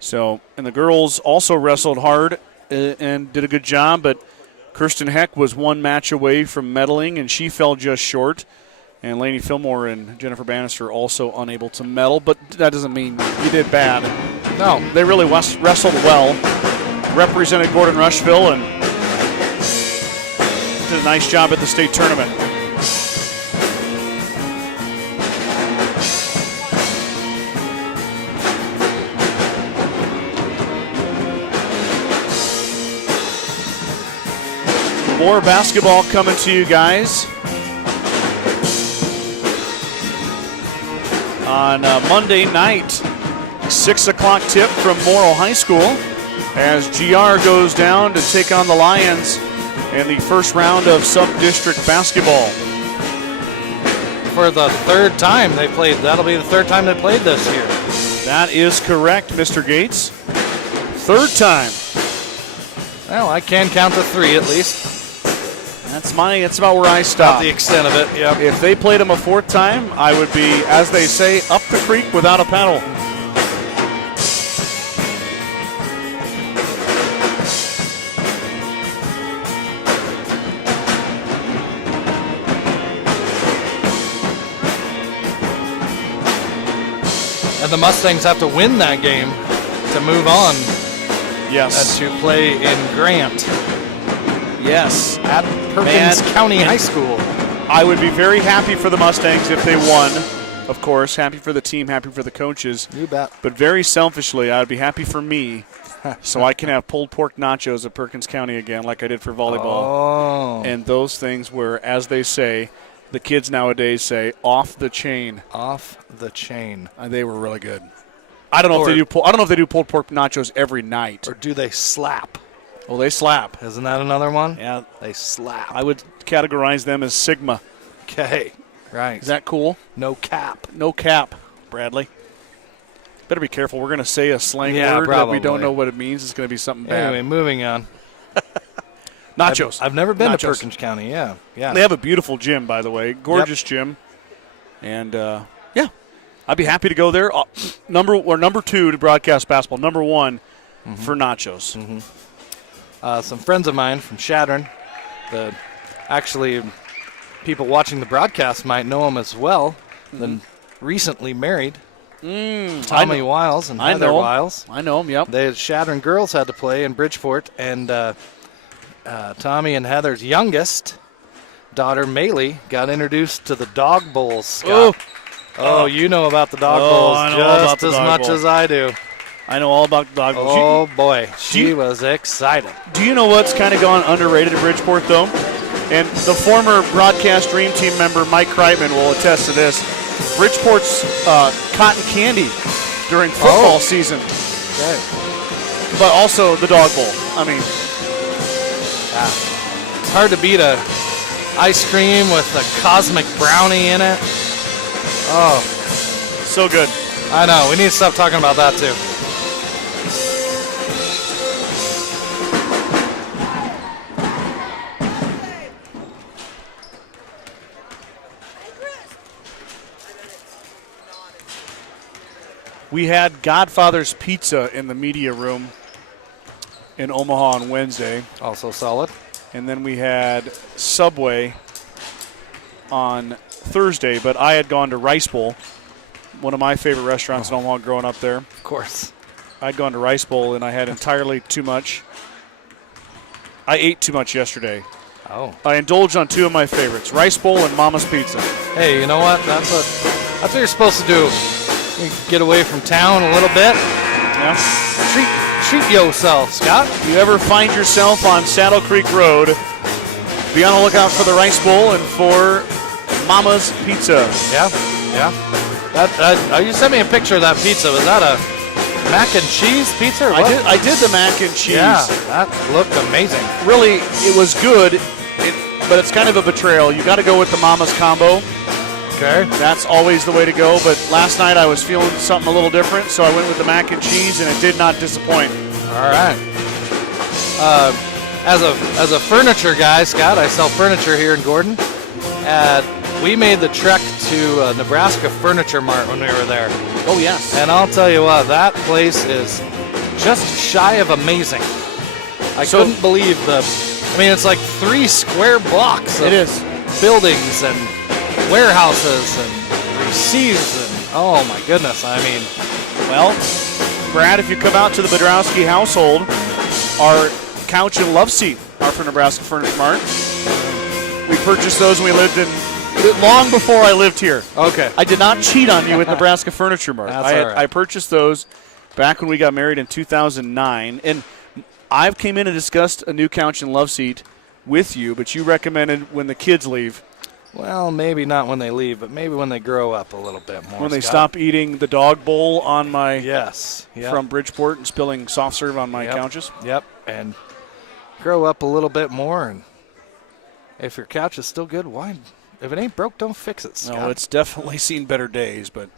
So, and the girls also wrestled hard and did a good job, but Kirsten Heck was 1 match away from medaling, and she fell just short. And Lainey Fillmore and Jennifer Bannister also unable to medal, but that doesn't mean you did bad. No, they really wrestled well, represented Gordon-Rushville, and did a nice job at the state tournament. More basketball coming to you guys on Monday night. 6 o'clock tip from Morrill High School as GR goes down to take on the Lions in the first round of sub-district basketball. For the third time they played. That'll be the third time they played this year. That is correct, Mr. Gates. Third time. Well, I can count to 3 at least. That's about where I stop. About the extent of it, yeah. If they played them a 4th time, I would be, as they say, up the creek without a paddle. And the Mustangs have to win that game to move on. Yes. To play in Grant. Yes. At Perkins County High School. I would be very happy for the Mustangs if they won, of course. Happy for the team, happy for the coaches. You bet. But very selfishly, I would be happy for me so I can have pulled pork nachos at Perkins County again like I did for volleyball. Oh. And those things were, as they say, the kids nowadays say, off the chain. Off the chain. They were really good. I don't know if they do pulled pork nachos every night. Or do they slap? Well, they slap. Isn't that another one? Yeah. They slap. I would categorize them as Sigma. Okay. Right. Is that cool? No cap. No cap, Bradley. Better be careful. We're going to say a slang word probably. that we don't know what it means. It's going to be something bad. Anyway, moving on. Nachos. I've never been Nachos. to Perkins County, yeah. They have a beautiful gym, by the way. Gorgeous gym. And, yeah, I'd be happy to go there. Number 2 to broadcast basketball. Number 1 for nachos. Mm-hmm. Some friends of mine from Shadron, actually people watching the broadcast might know them as well, then recently married. Tommy Wiles and Heather Wiles. I know them, yep. The Shadron girls had to play in Bridgeport, and Tommy and Heather's youngest daughter, Maylee, got introduced to the Dog Bowls, Scott. Oh, you know about the Dog Bowls just as much as I do. I know all about the Dog Bowls. Oh, boy. She was excited. Do you know what's kind of gone underrated at Bridgeport, though? And the former broadcast Dream Team member, Mike Kreitman, will attest to this. Bridgeport's cotton candy during football season. Okay. But also the Dog Bowl. I mean, it's hard to beat a ice cream with a cosmic brownie in it. Oh. So good. I know. We need to stop talking about that, too. We had Godfather's Pizza in the media room in Omaha on Wednesday. Also solid. And then we had Subway on Thursday, but I had gone to Rice Bowl, one of my favorite restaurants in Omaha growing up there. Of course. I'd gone to Rice Bowl, and I had entirely too much. I ate too much yesterday. Oh. I indulged on two of my favorites, Rice Bowl and Mama's Pizza. Hey, you know what? That's what you're supposed to do. You get away from town a little bit. Yeah. Treat yourself, Scott. You ever find yourself on Saddle Creek Road, be on the lookout for the Rice Bowl and for Mama's Pizza. Yeah. You sent me a picture of that pizza. Was that a mac and cheese pizza or what? I did the mac and cheese. Yeah, that looked amazing. Really, it was good, but it's kind of a betrayal. You got to go with the Mama's combo. Okay. That's always the way to go, but last night I was feeling something a little different, so I went with the mac and cheese, and it did not disappoint. All right. As a furniture guy, Scott, I sell furniture here in Gordon. We made the trek to Nebraska Furniture Mart when we were there. Oh, yes. And I'll tell you what, that place is just shy of amazing. I couldn't believe it's like 3 square blocks of buildings and warehouses and receipts and oh my goodness. Well, Brad, if you come out to the Bedrowski household, our couch and love seat are from Nebraska Furniture Mart. We purchased those when we lived long before I lived here. Okay. I did not cheat on you with Nebraska Furniture Mart. That's all right. I purchased those back when we got married in 2009, and I came in and discussed a new couch and love seat with you, but you recommended when the kids leave. Well, maybe not when they leave, but maybe when they grow up a little bit more. When they stop eating the dog bowl on my from Bridgeport and spilling soft serve on my couches. Yep, and grow up a little bit more. And if your couch is still good, why? If it ain't broke, don't fix it, Scott. No, it's definitely seen better days, but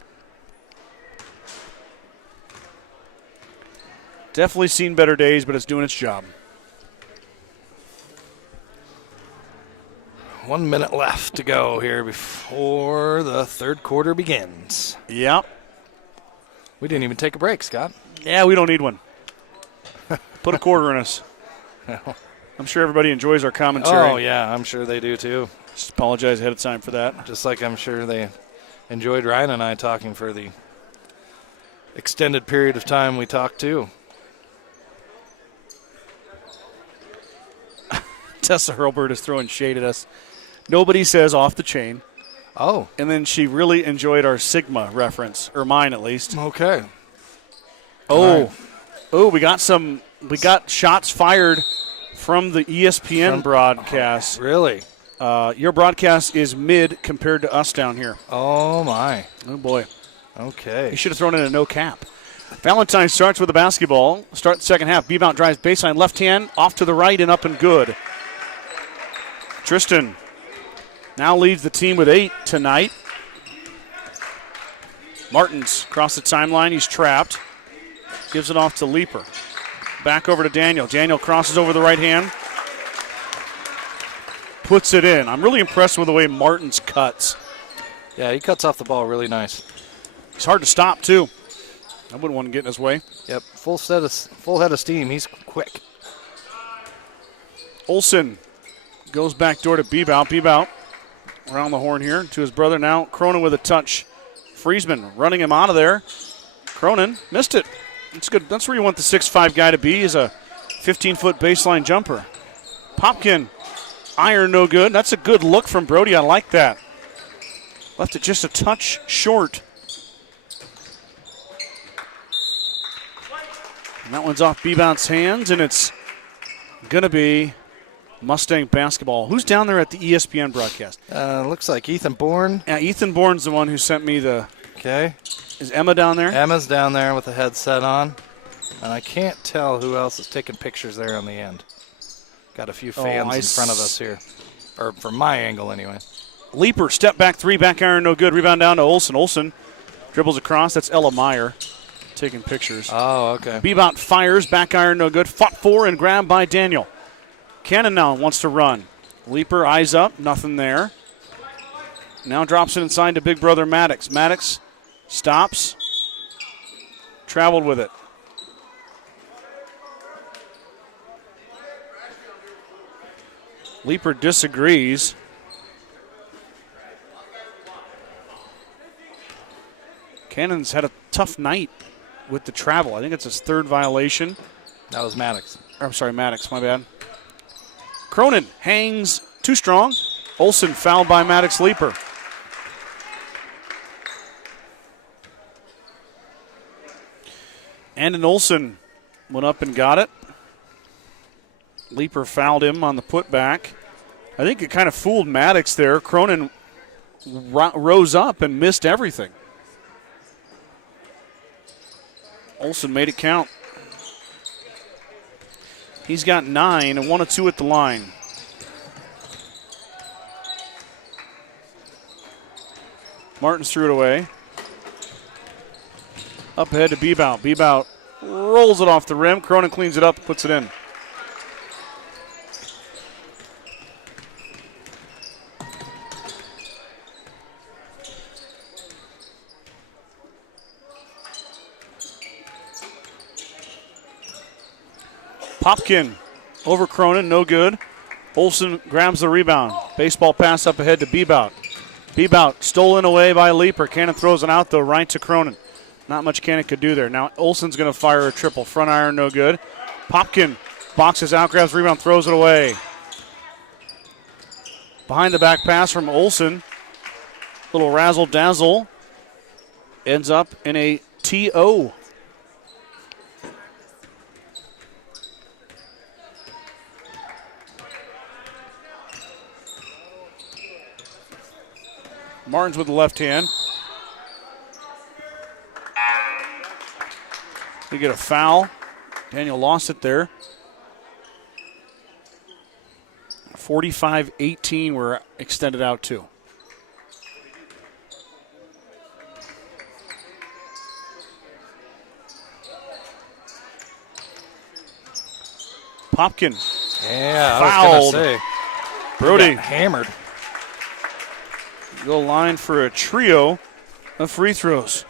it's doing its job. 1 minute left to go here before the third quarter begins. Yep. We didn't even take a break, Scott. Yeah, we don't need one. Put a quarter in us. I'm sure everybody enjoys our commentary. Oh, yeah, I'm sure they do, too. Just apologize ahead of time for that. Just like I'm sure they enjoyed Ryan and I talking for the extended period of time we talked, too. Tessa Hurlburt is throwing shade at us. Nobody says off the chain. Oh. And then she really enjoyed our Sigma reference, or mine at least. Okay. Oh, we got shots fired from the ESPN broadcast. Really? Your broadcast is mid compared to us down here. Oh, my. Oh, boy. Okay. You should have thrown in a no cap. Valentine starts with the basketball. Start the second half. B-Mount drives baseline left hand, off to the right and up and good. Tristan now leads the team with 8 tonight. Martins across the timeline. He's trapped. Gives it off to Leaper. Back over to Daniel. Daniel crosses over the right hand. Puts it in. I'm really impressed with the way Martins cuts. Yeah, he cuts off the ball really nice. He's hard to stop, too. I wouldn't want to get in his way. Yep, full head of steam. He's quick. Olsen goes back door to Bebout. Bebout around the horn here to his brother. Now Cronin with a touch. Friesman running him out of there. Cronin missed it. That's good. That's where you want the 6'5 guy to be, is a 15-foot baseline jumper. Popkin, iron no good. That's a good look from Brody. I like that. Left it just a touch short. And that one's off Bebout's hands, and it's going to be Mustang basketball. Who's down there at the ESPN broadcast? Looks like Ethan Bourne. Yeah, Ethan Bourne's the one who sent me the... Okay. Is Emma down there? Emma's down there with the headset on. And I can't tell who else is taking pictures there on the end. Got a few fans in front of us here. Or from my angle, anyway. Leaper, step back three, back iron, no good. Rebound down to Olsen. Olsen dribbles across. That's Ella Meyer taking pictures. Oh, okay. Bebout fires, back iron, no good. Fought for and grabbed by Daniel. Cannon now wants to run. Leaper, eyes up, nothing there. Now drops it inside to big brother Maddox. Maddox stops, traveled with it. Leaper disagrees. Cannon's had a tough night with the travel. I think it's his third violation. That was Maddox. I'm sorry, Maddox, my bad. Cronin hangs too strong. Olsen fouled by Maddox Leaper. And Olsen went up and got it. Leaper fouled him on the putback. I think it kind of fooled Maddox there. Cronin rose up and missed everything. Olsen made it count. He's got 9 and 1 of 2 at the line. Martins threw it away. Up ahead to Bebout. Bebout rolls it off the rim. Cronin cleans it up, puts it in. Popkin over Cronin, no good. Olsen grabs the rebound. Baseball pass up ahead to Bebout. Bebout stolen away by Leaper. Cannon throws it out, though, right to Cronin. Not much Cannon could do there. Now Olsen's going to fire a triple. Front iron, no good. Popkin boxes out, grabs the rebound, throws it away. Behind the back pass from Olsen. Little razzle-dazzle. Ends up in a TO. Martins with the left hand. They get a foul. Daniel lost it there. 45-18 we're extended out to. Popkin. Yeah, fouled. I was going to say. Brody Hammered. go line for a trio of free throws.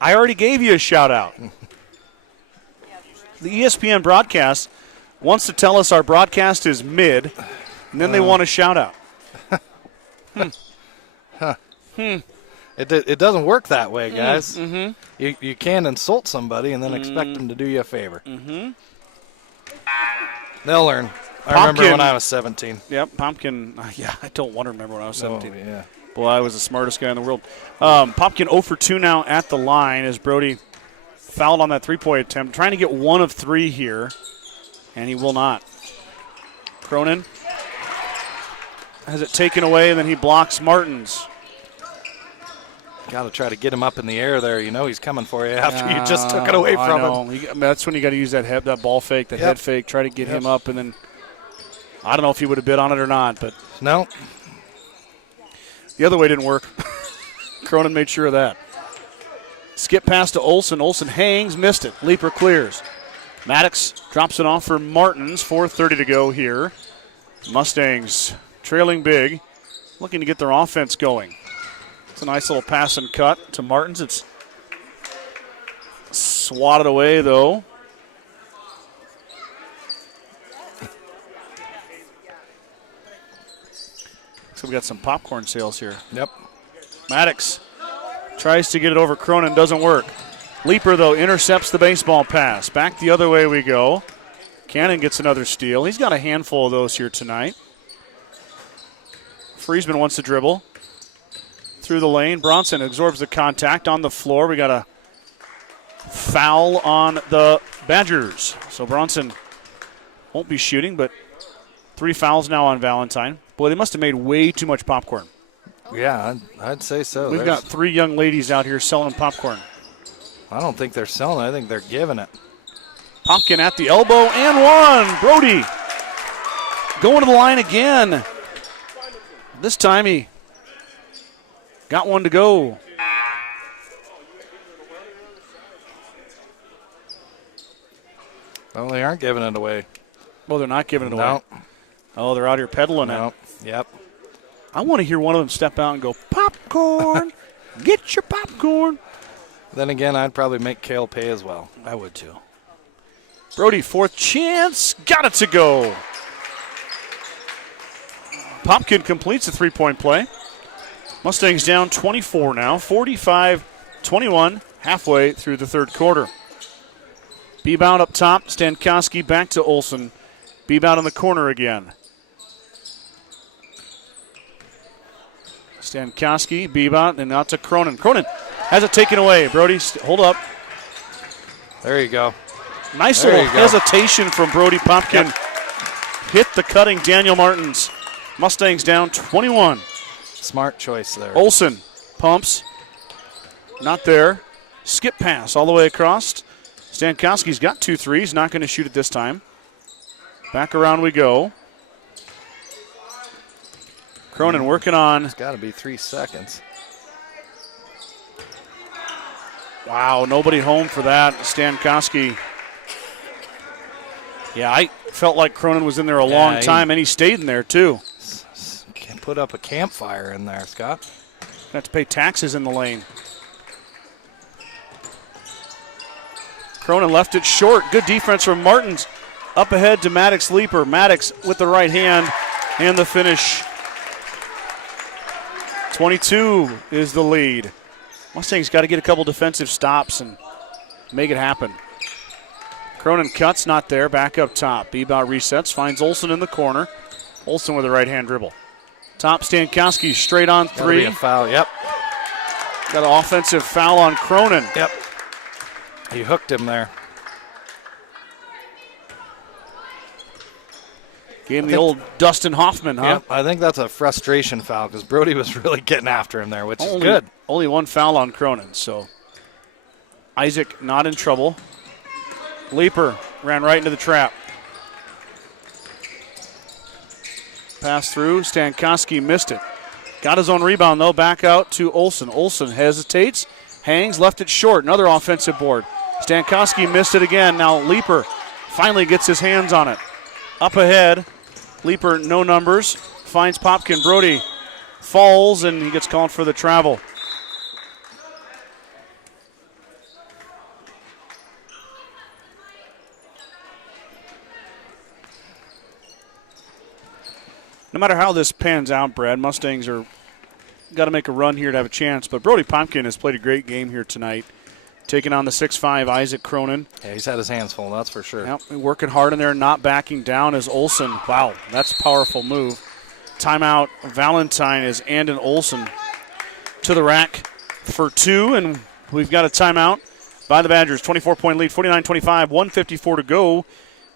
I already gave you a shout out. The ESPN broadcast wants to tell us our broadcast is mid, and then they want a shout out. It doesn't work that way, guys. You can insult somebody and then expect them to do you a favor. They'll learn. I remember when I was 17. Yep, Pumpkin. Yeah, I don't want to remember when I was 17. Oh, yeah. Boy, I was the smartest guy in the world. Popkin 0 for 2 now at the line as Brody fouled on that three-point attempt. Trying to get 1 of 3 here, and he will not. Cronin has it taken away, and then he blocks Martins. Got to try to get him up in the air there. You know he's coming for you after you just took it away from him. That's when you got to use that ball fake, that head fake, try to get him up, and then I don't know if he would have bid on it or not, but no. The other way didn't work. Cronin made sure of that. Skip pass to Olsen. Olsen hangs, missed it. Leaper clears. Maddox drops it off for Martins. 4:30 to go here. Mustangs trailing big, looking to get their offense going. It's a nice little pass and cut to Martins. It's swatted away, though. So we got some popcorn sales here. Yep. Maddox tries to get it over Cronin, doesn't work. Leaper, though, intercepts the baseball pass. Back the other way we go. Cannon gets another steal. He's got a handful of those here tonight. Friesman wants to dribble. Through the lane. Bronson absorbs the contact on the floor. We got a foul on the Badgers. So Bronson won't be shooting, but 3 fouls now on Valentine. Boy, they must have made way too much popcorn. Yeah, I'd say so. We've got 3 young ladies out here selling popcorn. I don't think they're selling it. I think they're giving it. Popkin at the elbow and 1. Brody going to the line again. This time he got 1 to go. Well, they aren't giving it away. Well, they're not giving it away. No. Oh, they're out here peddling it. Yep. I want to hear one of them step out and go, popcorn, get your popcorn. Then again, I'd probably make Kale pay as well. I would too. Brody, fourth chance. Got it to go. Popkin completes the three-point play. Mustangs down 24 now, 45-21, halfway through the third quarter. Bebout up top, Stankowski back to Olson. Bebout in the corner again. Stankowski, Bebout, and out to Cronin. Cronin has it taken away. Brody, hold up. There you go. Nice There little you go. hesitation from Brody Popkin. Yep. Hit the cutting Daniel Martins. Mustangs down 21. Smart choice there. Olson pumps. Not there. Skip pass all the way across. Stankowski's got 2 threes. Not going to shoot it this time. Back around we go. Cronin working on. It's got to be 3 seconds. Wow, nobody home for that. Stankowski. Yeah, I felt like Cronin was in there a long time, and he stayed in there too. Can put up a campfire in there, Scott. Have to pay taxes in the lane. Cronin left it short. Good defense from Martins. Up ahead to Maddox Leaper. Maddox with the right hand and the finish. 22 is the lead. Mustangs got to get a couple defensive stops and make it happen. Cronin cuts, not there. Back up top. Bebout resets, finds Olson in the corner. Olson with a right-hand dribble. Top, Stankowski straight on Gotta be three. a foul, yep. Got an offensive foul on Cronin. Yep. He hooked him there. Gave him the old Dustin Hoffman, huh? Yep, I think that's a frustration foul because Brody was really getting after him there, which is good. Only one foul on Cronin, so Isaac not in trouble. Leaper ran right into the trap. Pass through, Stankowski missed it. Got his own rebound, though, back out to Olson. Olson hesitates, hangs, left it short. Another offensive board. Stankowski missed it again. Now Leaper finally gets his hands on it. Up ahead, Leaper, no numbers, finds Popkin. Brody falls, and he gets called for the travel. No matter how this pans out, Brad, Mustangs are got to make a run here to have a chance. But Brody Popkin has played a great game here tonight, taking on the 6'5" Isaac Cronin. Yeah, he's had his hands full, that's for sure. Yep, working hard in there, not backing down as Olson. Wow, that's a powerful move. Timeout, Valentine is Andon Olson to the rack for 2, and we've got a timeout by the Badgers. 24-point lead, 49-25, 1:54 to go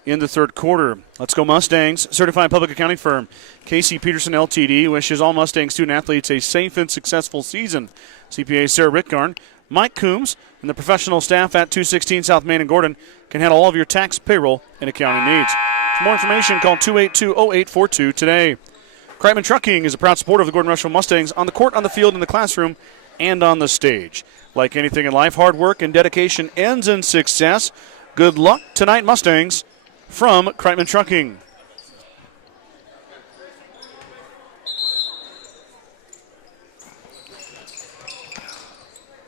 in the third quarter. Let's go Mustangs. Certified public accounting firm Casey Peterson LTD wishes all Mustang student athletes a safe and successful season. CPA Sarah Rickgarn, Mike Coombs, and the professional staff at 216 South Main and Gordon can handle all of your tax, payroll, and accounting needs. For more information, call 282-0842 today. Kreitman Trucking is a proud supporter of the Gordon-Rushville Mustangs on the court, on the field, in the classroom, and on the stage. Like anything in life, hard work and dedication ends in success. Good luck tonight, Mustangs, from Kreitman Trucking.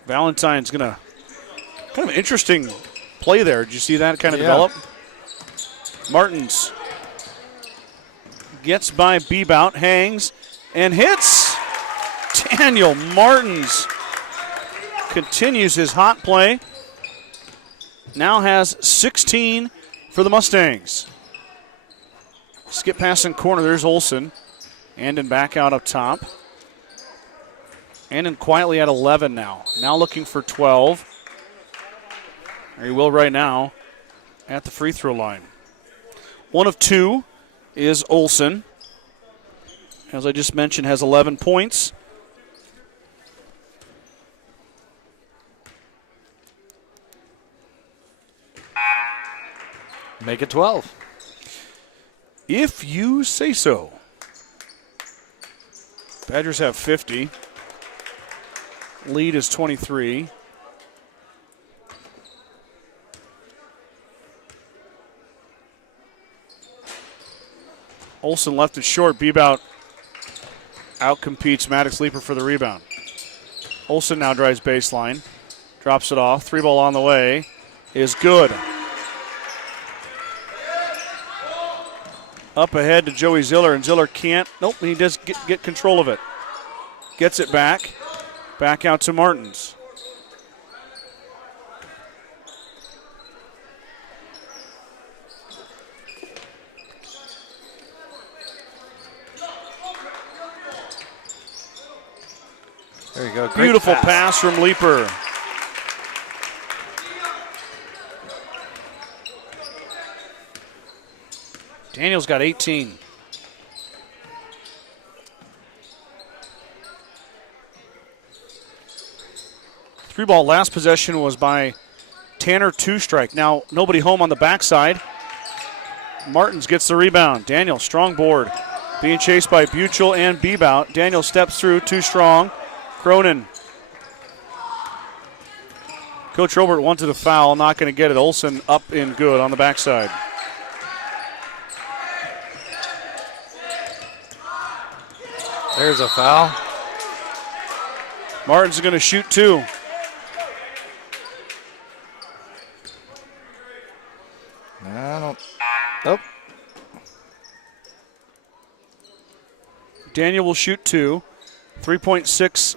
Valentine's going to, kind of interesting play there. Did you see that kind of develop? Martins gets by Bebout, hangs, and hits. Daniel Martins continues his hot play. Now has 16 for the Mustangs. Skip pass in corner. There's Olson. Andon back out up top. Andon quietly at 11 now. Now looking for 12. Or he will right now at the free throw line. 1 of 2 is Olson. As I just mentioned, has 11 points. Make it 12. If you say so. Badgers have 50. Lead is 23. Olson left it short. Bebout outcompetes Maddox Leaper for the rebound. Olson now drives baseline. Drops it off. 3 ball on the way is good. Up ahead to Joey Ziller, and Ziller can't. Nope, he does get control of it. Gets it back. Back out to Martins. There you go. Great Beautiful pass from Leeper. Daniel's got 18. Three ball last possession was by Tanner Two-Strike. Now nobody home on the backside. Martins gets the rebound. Daniel, strong board. Being chased by Buchel and Bebout. Daniel steps through, too strong. Cronin. Coach Robert wanted a foul, not going to get it. Olsen up in good on the backside. There's a foul. Martins is going to shoot 2. Nope. Daniel will shoot 2. 3.6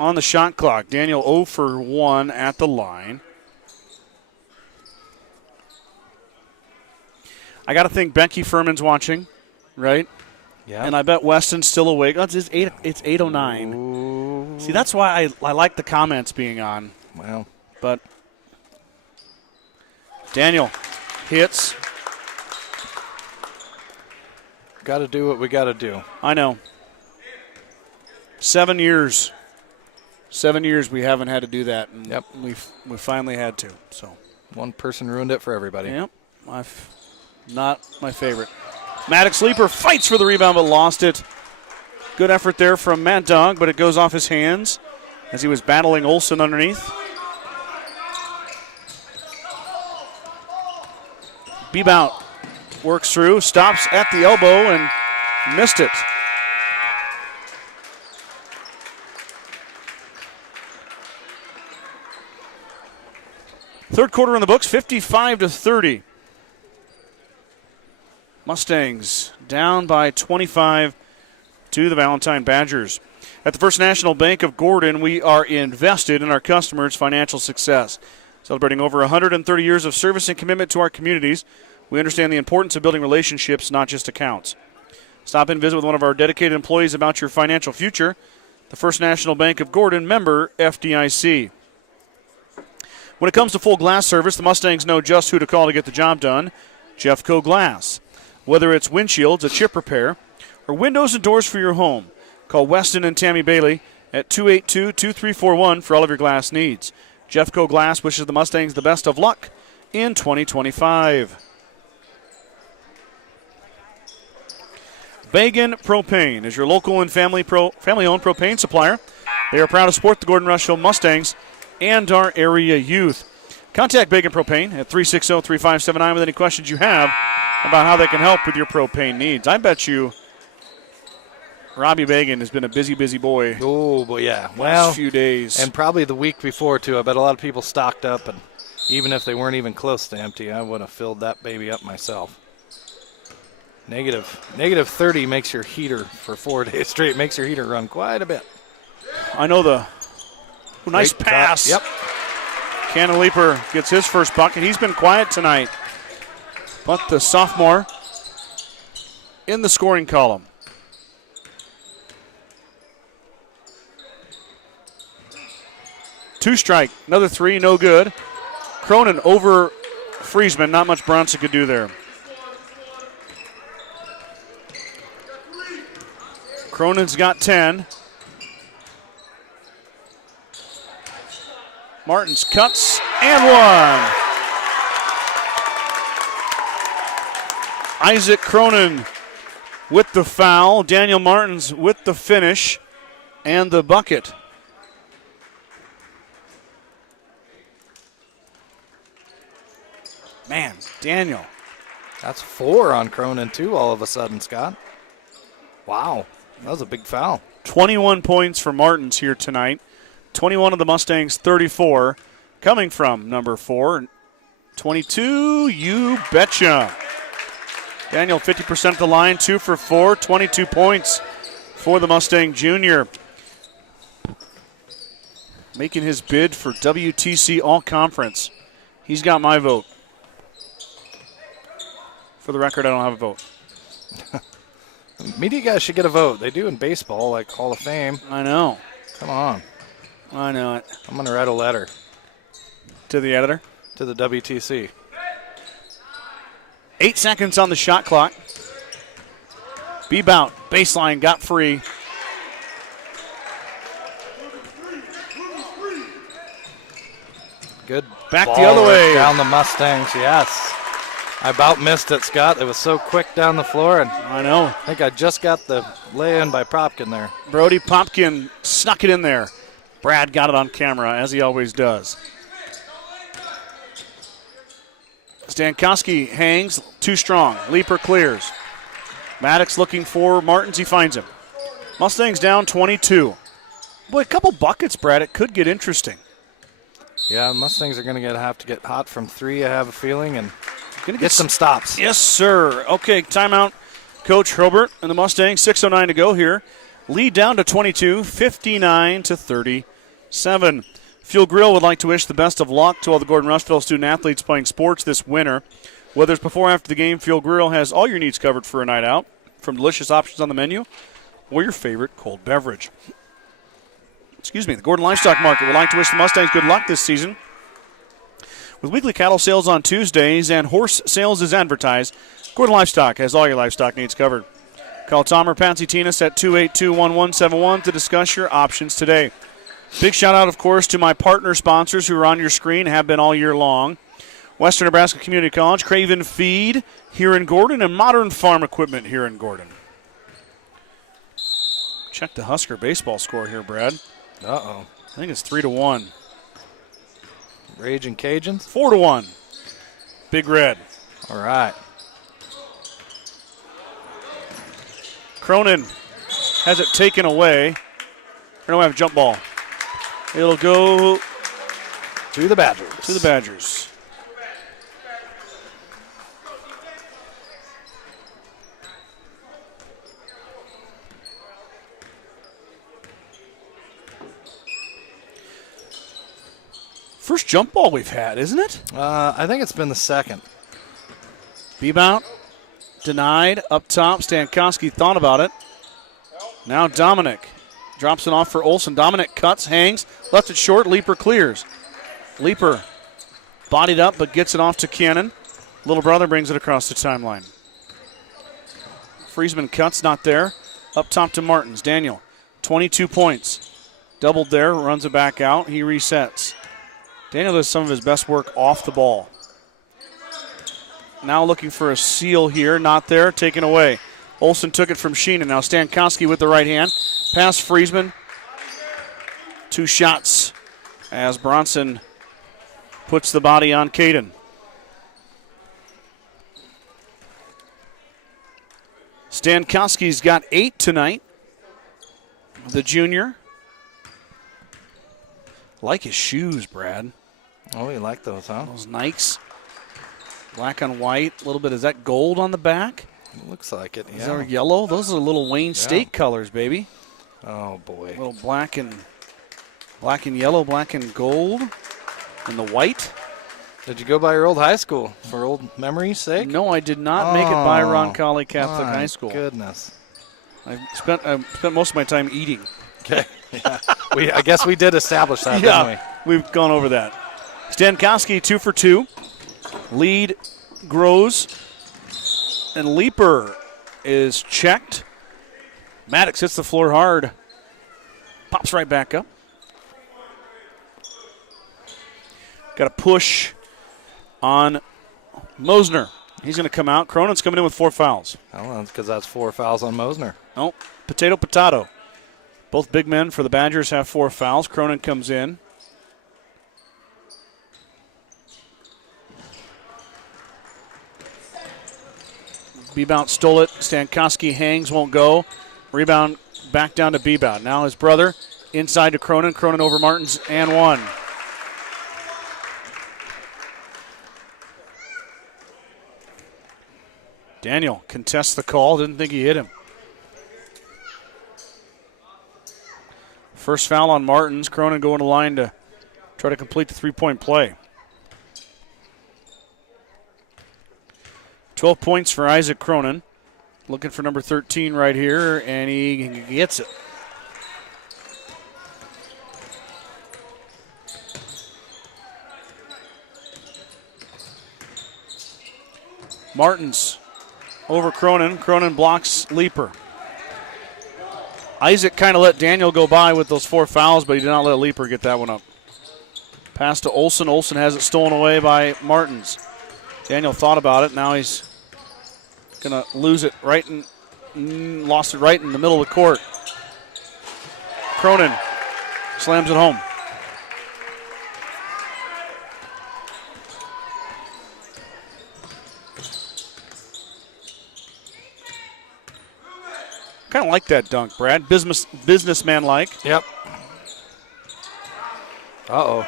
on the shot clock. Daniel 0 for 1 at the line. I got to think Becky Furman's watching, right? Yeah. And I bet Weston's still awake. It's 8:09. Ooh. See, that's why I like the comments being on. Well. But Daniel hits. Got to do what we got to do. I know. 7 years. 7 years we haven't had to do that. And yep. We finally had to. So one person ruined it for everybody. Yep. Not my favorite. Maddox Leeper fights for the rebound but lost it. Good effort there from Mad Dog, but it goes off his hands as he was battling Olsen underneath. Bebout works through, stops at the elbow and missed it. Third quarter in the books, 55-30. Mustangs down by 25 to the Valentine Badgers. At the First National Bank of Gordon, we are invested in our customers' financial success. Celebrating over 130 years of service and commitment to our communities, we understand the importance of building relationships, not just accounts. Stop and visit with one of our dedicated employees about your financial future. The First National Bank of Gordon, member FDIC. When it comes to full glass service, the Mustangs know just who to call to get the job done. Jeffco Glass. Whether it's windshields, a chip repair, or windows and doors for your home, call Weston and Tammy Bailey at 282-2341 for all of your glass needs. Jeffco Glass wishes the Mustangs the best of luck in 2025. Bagan Propane is your local and family-owned propane supplier. They are proud to support the Gordon-Rushville Mustangs and our area youth. Contact Bagan Propane at 360-3579 with any questions you have about how they can help with your propane needs. I bet you Robbie Bagan has been a busy, busy boy. Oh, boy, yeah. Last few days. And probably the week before, too. I bet a lot of people stocked up, and even if they weren't even close to empty, I would have filled that baby up myself. Negative 30 makes your heater for 4 days straight, makes your heater run quite a bit. I know the nice pass. Yep. Cannon Leeper gets his first bucket. He's been quiet tonight. But the sophomore in the scoring column. Two-strike, another 3, no good. Cronin over Friesman, not much Bronson could do there. Cronin's got 10. Martins cuts and one. Isaac Cronin with the foul. Daniel Martins with the finish and the bucket. Man, Daniel. That's 4 on Cronin, too, all of a sudden, Scott. Wow, that was a big foul. 21 points for Martins here tonight. 21 of the Mustangs' 34 coming from number 4. 22, you betcha. Daniel 50% at the line, 2 for 4, 22 points for the Mustang junior. Making his bid for WTC All-Conference. He's got my vote. For the record, I don't have a vote. Media guys should get a vote. They do in baseball, like Hall of Fame. I know. Come on. I know it. I'm going to write a letter. To the editor? To the WTC. 8 seconds on the shot clock. Bebout, baseline, got free. Good. Back ball the other way. Down the Mustangs, yes. I about missed it, Scott. It was so quick down the floor, and I know. I think I just got the lay-in by Popkin there. Brody Popkin snuck it in there. Brad got it on camera, as he always does. Stankowski hangs, too strong. Leaper clears. Maddox looking for Martins. He finds him. Mustangs down 22. Boy, a couple buckets, Brad. It could get interesting. Yeah, Mustangs are going to have to get hot from 3, I have a feeling, and Gonna get some stops. Yes, sir. Okay, timeout. Coach Herbert and the Mustangs, 6:09 to go here. Lead down to 22, 59-37. Fuel Grill would like to wish the best of luck to all the Gordon-Rushville student-athletes playing sports this winter. Whether it's before or after the game, Fuel Grill has all your needs covered for a night out, from delicious options on the menu or your favorite cold beverage. The Gordon Livestock Market would like to wish the Mustangs good luck this season. With weekly cattle sales on Tuesdays and horse sales as advertised, Gordon Livestock has all your livestock needs covered. Call Tom or Patsy Tinas at 282-1171 to discuss your options today. Big shout out, of course, to my partner sponsors who are on your screen, have been all year long. Western Nebraska Community College, Craven Feed here in Gordon, and Modern Farm Equipment here in Gordon. Check the Husker baseball score here, Brad. Uh-oh. I think it's 3-1. Raging Cajuns? 4-1. Big Red. All right. Cronin has it taken away. We're going to have a jump ball. It'll go to the Badgers. First jump ball we've had, isn't it? I think it's been the second. Bebout denied up top. Stankowski thought about it. Now Dominic drops it off for Olsen. Dominic cuts, hangs, left it short. Leaper clears. Leaper bodied up but gets it off to Cannon. Little brother brings it across the timeline. Friesman cuts, not there. Up top to Martins. Daniel, 22 points. Doubled there, runs it back out. He resets. Daniel does some of his best work off the ball. Now looking for a seal here. Not there. Taken away. Olsen took it from Sheenan. Now Stankowski with the right hand. Pass Friesman. 2 shots as Bronson puts the body on Caden. Stankowski's got 8 tonight. The junior. Like his shoes, Brad. Oh, you like those, huh? Those Nikes. Black on white. A little bit. Is that gold on the back? It looks like it, yeah. Is that yellow? Those are little Wayne State colors, baby. Oh, boy. A little black and yellow, black and gold, and the white. Did you go by your old high school for old memory's sake? No, I did not make it by Roncalli Catholic High School. Goodness. I spent most of my time eating. Okay. Yeah. I guess we did establish that, didn't we? We've gone over that. Stankowski 2 for 2. Lead grows. And Leaper is checked. Maddox hits the floor hard. Pops right back up. Got a push on Mosner. He's going to come out. Cronin's coming in with 4 fouls. Well, that's because that's 4 fouls on Mosner. No, potato. Both big men for the Badgers have 4 fouls. Cronin comes in. Bebout stole it. Stankowski hangs, won't go. Rebound back down to Bebout. Now his brother inside to Cronin. Cronin over Martins and 1. Daniel contests the call. Didn't think he hit him. First foul on Martins. Cronin going to the line to try to complete the three-point play. 12 points for Isaac Cronin. Looking for number 13 right here, and he gets it. Martins over Cronin. Cronin blocks Leaper. Isaac kind of let Daniel go by with those 4 fouls, but he did not let Leaper get that one up. Pass to Olsen. Olsen has it stolen away by Martins. Daniel thought about it. Now he's going to lose it right in, lost it right in the middle of the court. Cronin slams it home. Kind of like that dunk, Brad. Businessman-like. Yep. Uh-oh.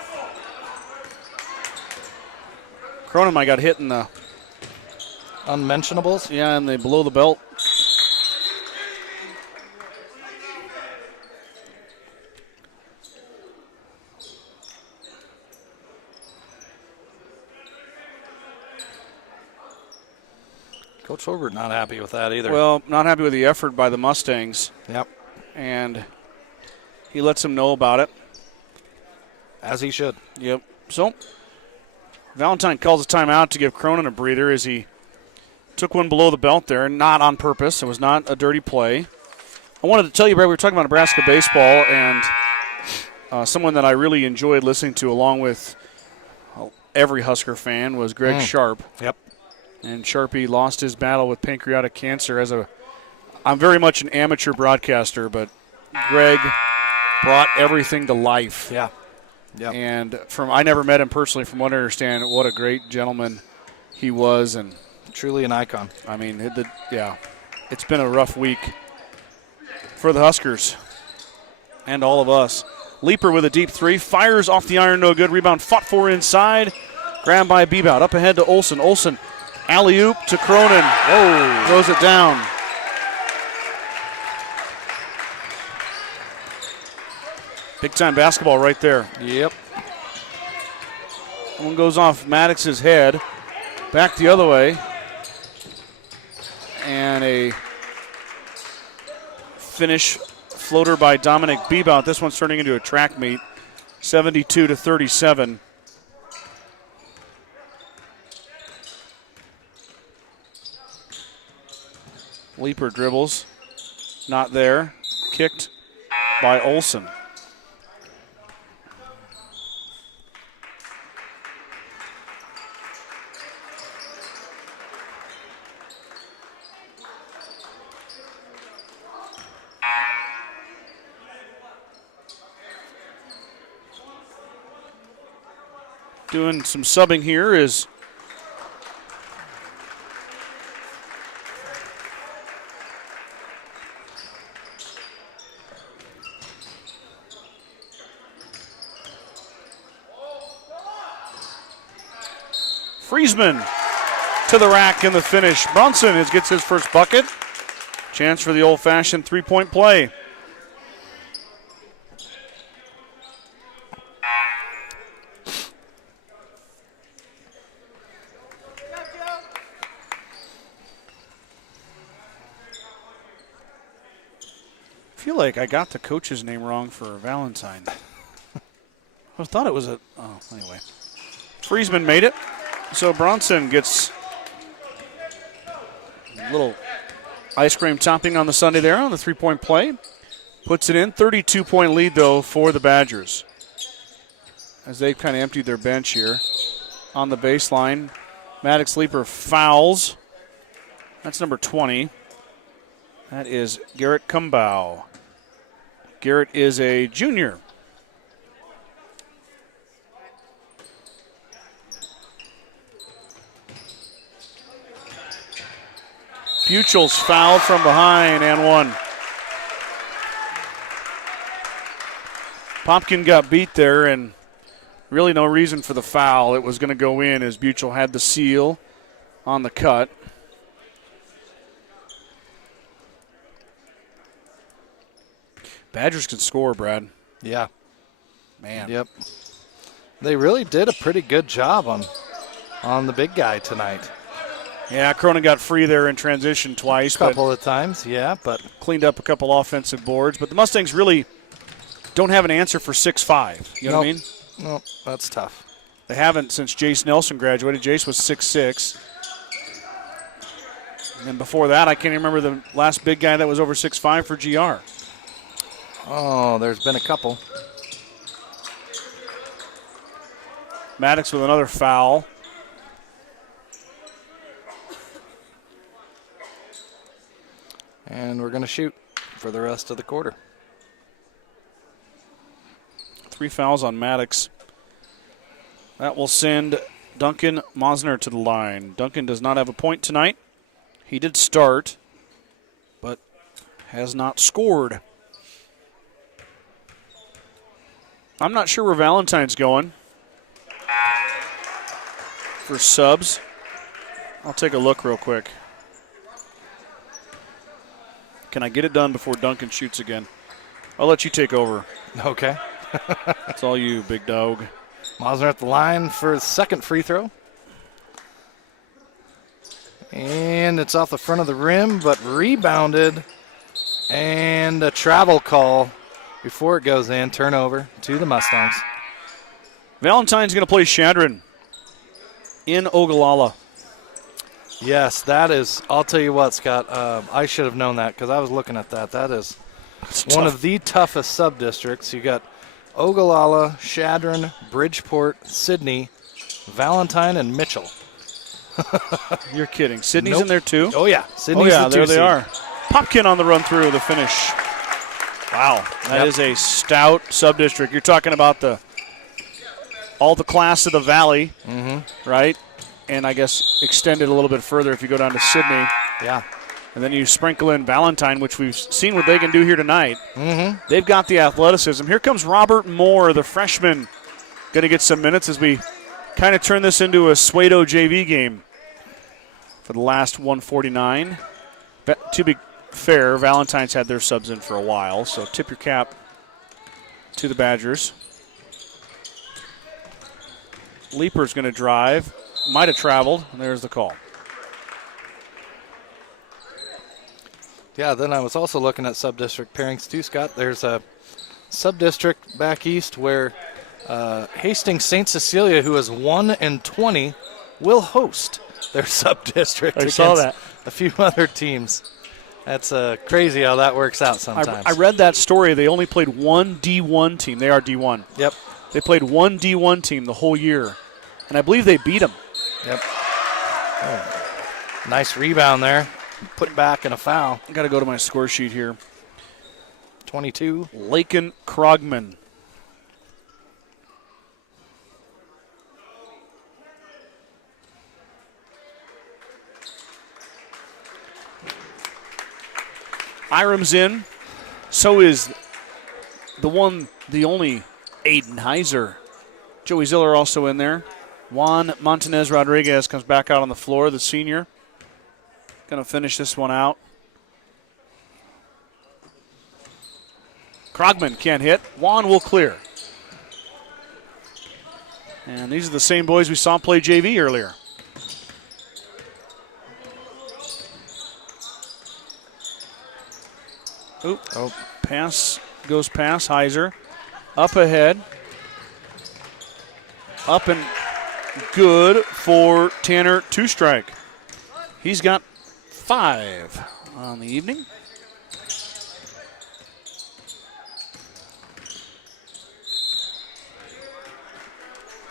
Cronin might got hit in the... Unmentionables? Yeah, and they below the belt. Coach Hobart not happy with that either. Well, not happy with the effort by the Mustangs. Yep. And he lets them know about it. As he should. Yep. So, Valentine calls a timeout to give Cronin a breather as he took one below the belt there, not on purpose. It was not a dirty play. I wanted to tell you, Brad, we were talking about Nebraska baseball, and someone that I really enjoyed listening to along with every Husker fan was Greg Sharp. Yep. And Sharpie lost his battle with pancreatic cancer I'm very much an amateur broadcaster, but Greg brought everything to life. Yeah. Yep. And I never met him personally, from what I understand, what a great gentleman he was. And truly an icon. I mean, it's been a rough week for the Huskers and all of us. Leaper with a deep three, fires off the iron, no good. Rebound fought for inside, grabbed by Bebout. Up ahead to Olsen. Olsen, alley-oop to Cronin. Whoa, throws it down. Big-time basketball right there. Yep. One goes off Maddox's head. Back the other way. And a finish floater by Dominic Bebout. This one's turning into a track meet. 72-37. Leaper dribbles. Not there. Kicked by Olsen. Doing some subbing here is Friesman to the rack in the finish. Brunson gets his first bucket. Chance for the old-fashioned three-point play. I feel like I got the coach's name wrong for Valentine. I thought it was anyway. Friesman made it. So Bronson gets a little ice cream topping on the Sunday there on the three-point play. Puts it in. 32-point lead, though, for the Badgers, as they kind of emptied their bench here on the baseline. Maddox Leaper fouls. That's number 20. That is Garrett Kumbau. Garrett is a junior. Buchel's fouled from behind and one. Popkin got beat there, and really no reason for the foul. It was going to go in as Buchel had the seal on the cut. Badgers can score, Brad. Yeah. Man. Yep. They really did a pretty good job on the big guy tonight. Yeah, Cronin got free there in transition twice. A couple of times, yeah, but cleaned up a couple offensive boards. But the Mustangs really don't have an answer for 6'5". You know what I mean? Nope, that's tough. They haven't since Jace Nelson graduated. Jace was 6'6". And before that, I can't even remember the last big guy that was over 6'5" for GR. Oh, there's been a couple. Maddox with another foul. And we're going to shoot for the rest of the quarter. 3 fouls on Maddox. That will send Duncan Mosner to the line. Duncan does not have a point tonight. He did start, but has not scored. I'm not sure where Valentine's going for subs. I'll take a look real quick. Can I get it done before Duncan shoots again? I'll let you take over. Okay. It's all you, big dog. Mosner at the line for his second free throw. And it's off the front of the rim, but rebounded. And a travel call before it goes in. Turnover to the Mustangs. Valentine's going to play Shadron in Ogallala. Yes, that is. I'll tell you what, Scott. I should have known that because I was looking at that. That is one of the toughest sub-districts. You got Ogallala, Shadron, Bridgeport, Sydney, Valentine, and Mitchell. You're kidding. Sydney's in there too? Oh, yeah. Sydney's the two there they seed. are. Popkin on the run through the finish. Wow, that is a stout sub-district. You're talking about all the class of the Valley, right? And I guess extended a little bit further if you go down to Sydney. Yeah. And then you sprinkle in Valentine, which we've seen what they can do here tonight. They've got the athleticism. Here comes Robert Moore, the freshman, going to get some minutes as we kind of turn this into a Suedo JV game for the last 149. To be fair, Valentine's had their subs in for a while, so tip your cap to the Badgers. Leaper's going to drive. Might have traveled, and there's the call. Yeah, then I was also looking at sub-district pairings too, Scott. There's a sub-district back east where Hastings St. Cecilia, who is 1-20, will host their sub-district against a few other teams. That's crazy how that works out sometimes. I read that story. They only played one D1 team. They are D1. Yep. They played one D1 team the whole year, and I believe they beat them. Yep. Oh. Nice rebound there. Put back and a foul. I got to go to my score sheet here. 22. Laken Krogman. Iram's in. So is the only Aiden Heiser. Joey Ziller also in there. Juan Montanez Rodriguez comes back out on the floor, the senior. Going to finish this one out. Krogman can't hit. Juan will clear. And these are the same boys we saw play JV earlier. Pass goes past Heiser. Up ahead. Up and good for Tanner Two-Strike. He's got 5 on the evening.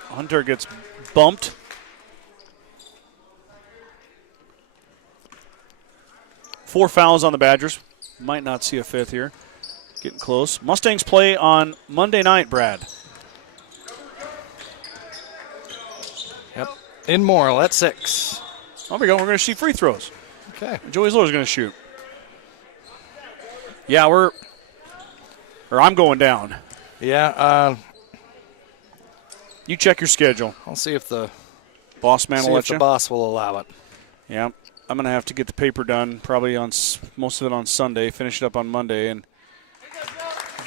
Hunter gets bumped. Four fouls on the Badgers. Might not see a fifth here. Getting close. Mustangs play on Monday night, Brad. Yep. In Morrill at 6. There we go. We're going to see free throws. Okay. Joey Ziller's going to shoot. Yeah, I'm going down. Yeah. You check your schedule. I'll see if the boss man will let you. The boss will allow it. Yeah. I'm going to have to get the paper done probably on most of it on Sunday, finish it up on Monday, and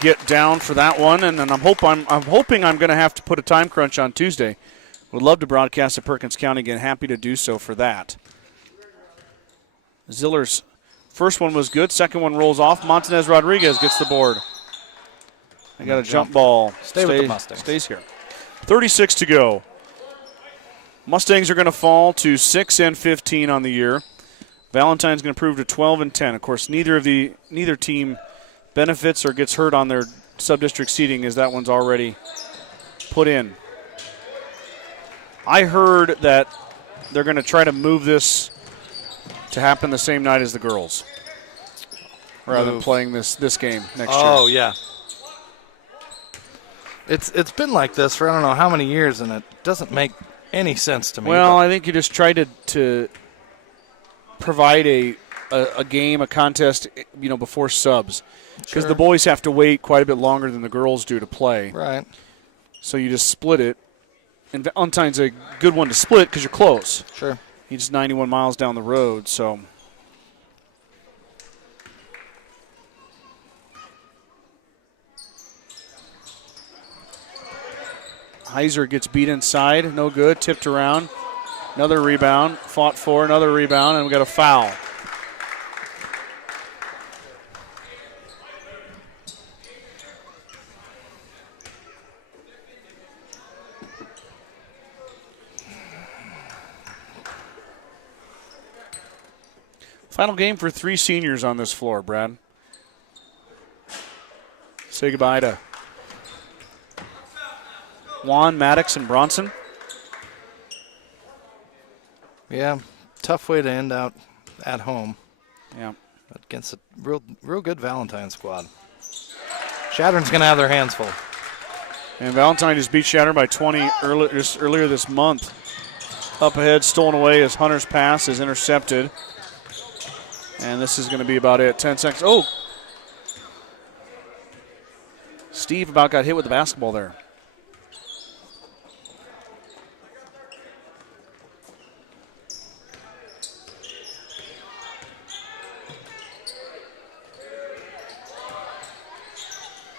get down for that one, and then I'm hoping I'm going to have to put a time crunch on Tuesday. Would love to broadcast at Perkins County again. Happy to do so for that. Ziller's first one was good. Second one rolls off. Montanez Rodriguez gets the board. They got a jump ball. Stay with the Mustangs. Stays here. 36 to go. Mustangs are going to fall to 6-15 on the year. Valentine's going to improve to 12-10. Of course, neither team benefits or gets hurt on their sub-district seeding, as that one's already put in. I heard that they're going to try to move this to happen the same night as the girls, rather than playing this game next year. Oh, yeah. It's been like this for I don't know how many years, and it doesn't make any sense to me. Well, I think you just try to provide a game, a contest, before subs, because the boys have to wait quite a bit longer than the girls do to play. Right. So you just split it, and Valentine's a good one to split because you're close. Sure. He's 91 miles down the road, so. Heiser gets beat inside, no good, tipped around. Another rebound, fought for, another rebound, and we got a foul. Final game for 3 seniors on this floor, Brad. Say goodbye to Juan, Maddox, and Bronson. Yeah, tough way to end out at home. Yeah. Against a real good Valentine squad. Shattern's going to have their hands full. And Valentine just beat Shatter by 20 earlier this month. Up ahead, stolen away as Hunter's pass is intercepted. And this is going to be about it. 10 seconds. Oh! Steve about got hit with the basketball there.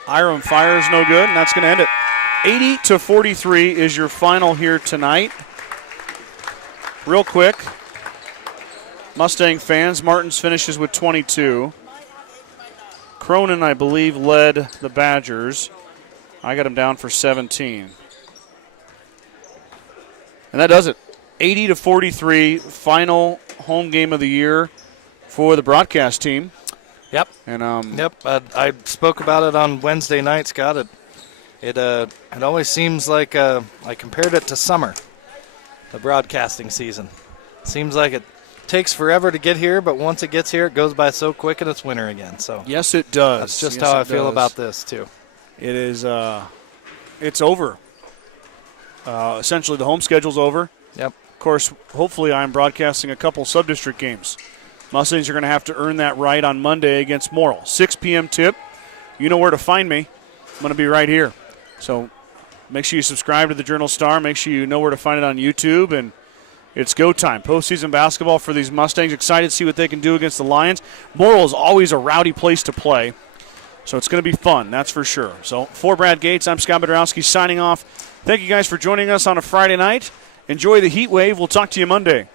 Hiram fires no good, and that's going to end it. 80-43 is your final here tonight. Real quick, Mustang fans, Martins finishes with 22. Cronin, I believe, led the Badgers. I got him down for 17. And that does it. 80-43, final home game of the year for the broadcast team. Yep. And yep. I spoke about it on Wednesday night, Scott. It always seems like I compared it to summer, the broadcasting season. Seems like it takes forever to get here, but once it gets here, it goes by so quick, and it's winter again. So yes, it does. That's just how I feel about this too. It is. It's over. Essentially, the home schedule's over. Yep. Of course, hopefully, I'm broadcasting a couple sub-district games. Mustangs are going to have to earn that right on Monday against Morrill. 6 p.m. tip. You know where to find me. I'm going to be right here. So make sure you subscribe to the Journal-Star. Make sure you know where to find it on YouTube. And it's go time. Postseason basketball for these Mustangs. Excited to see what they can do against the Lions. Morrill is always a rowdy place to play. So it's going to be fun, that's for sure. So for Brad Gates, I'm Scott Bedrowski signing off. Thank you guys for joining us on a Friday night. Enjoy the heat wave. We'll talk to you Monday.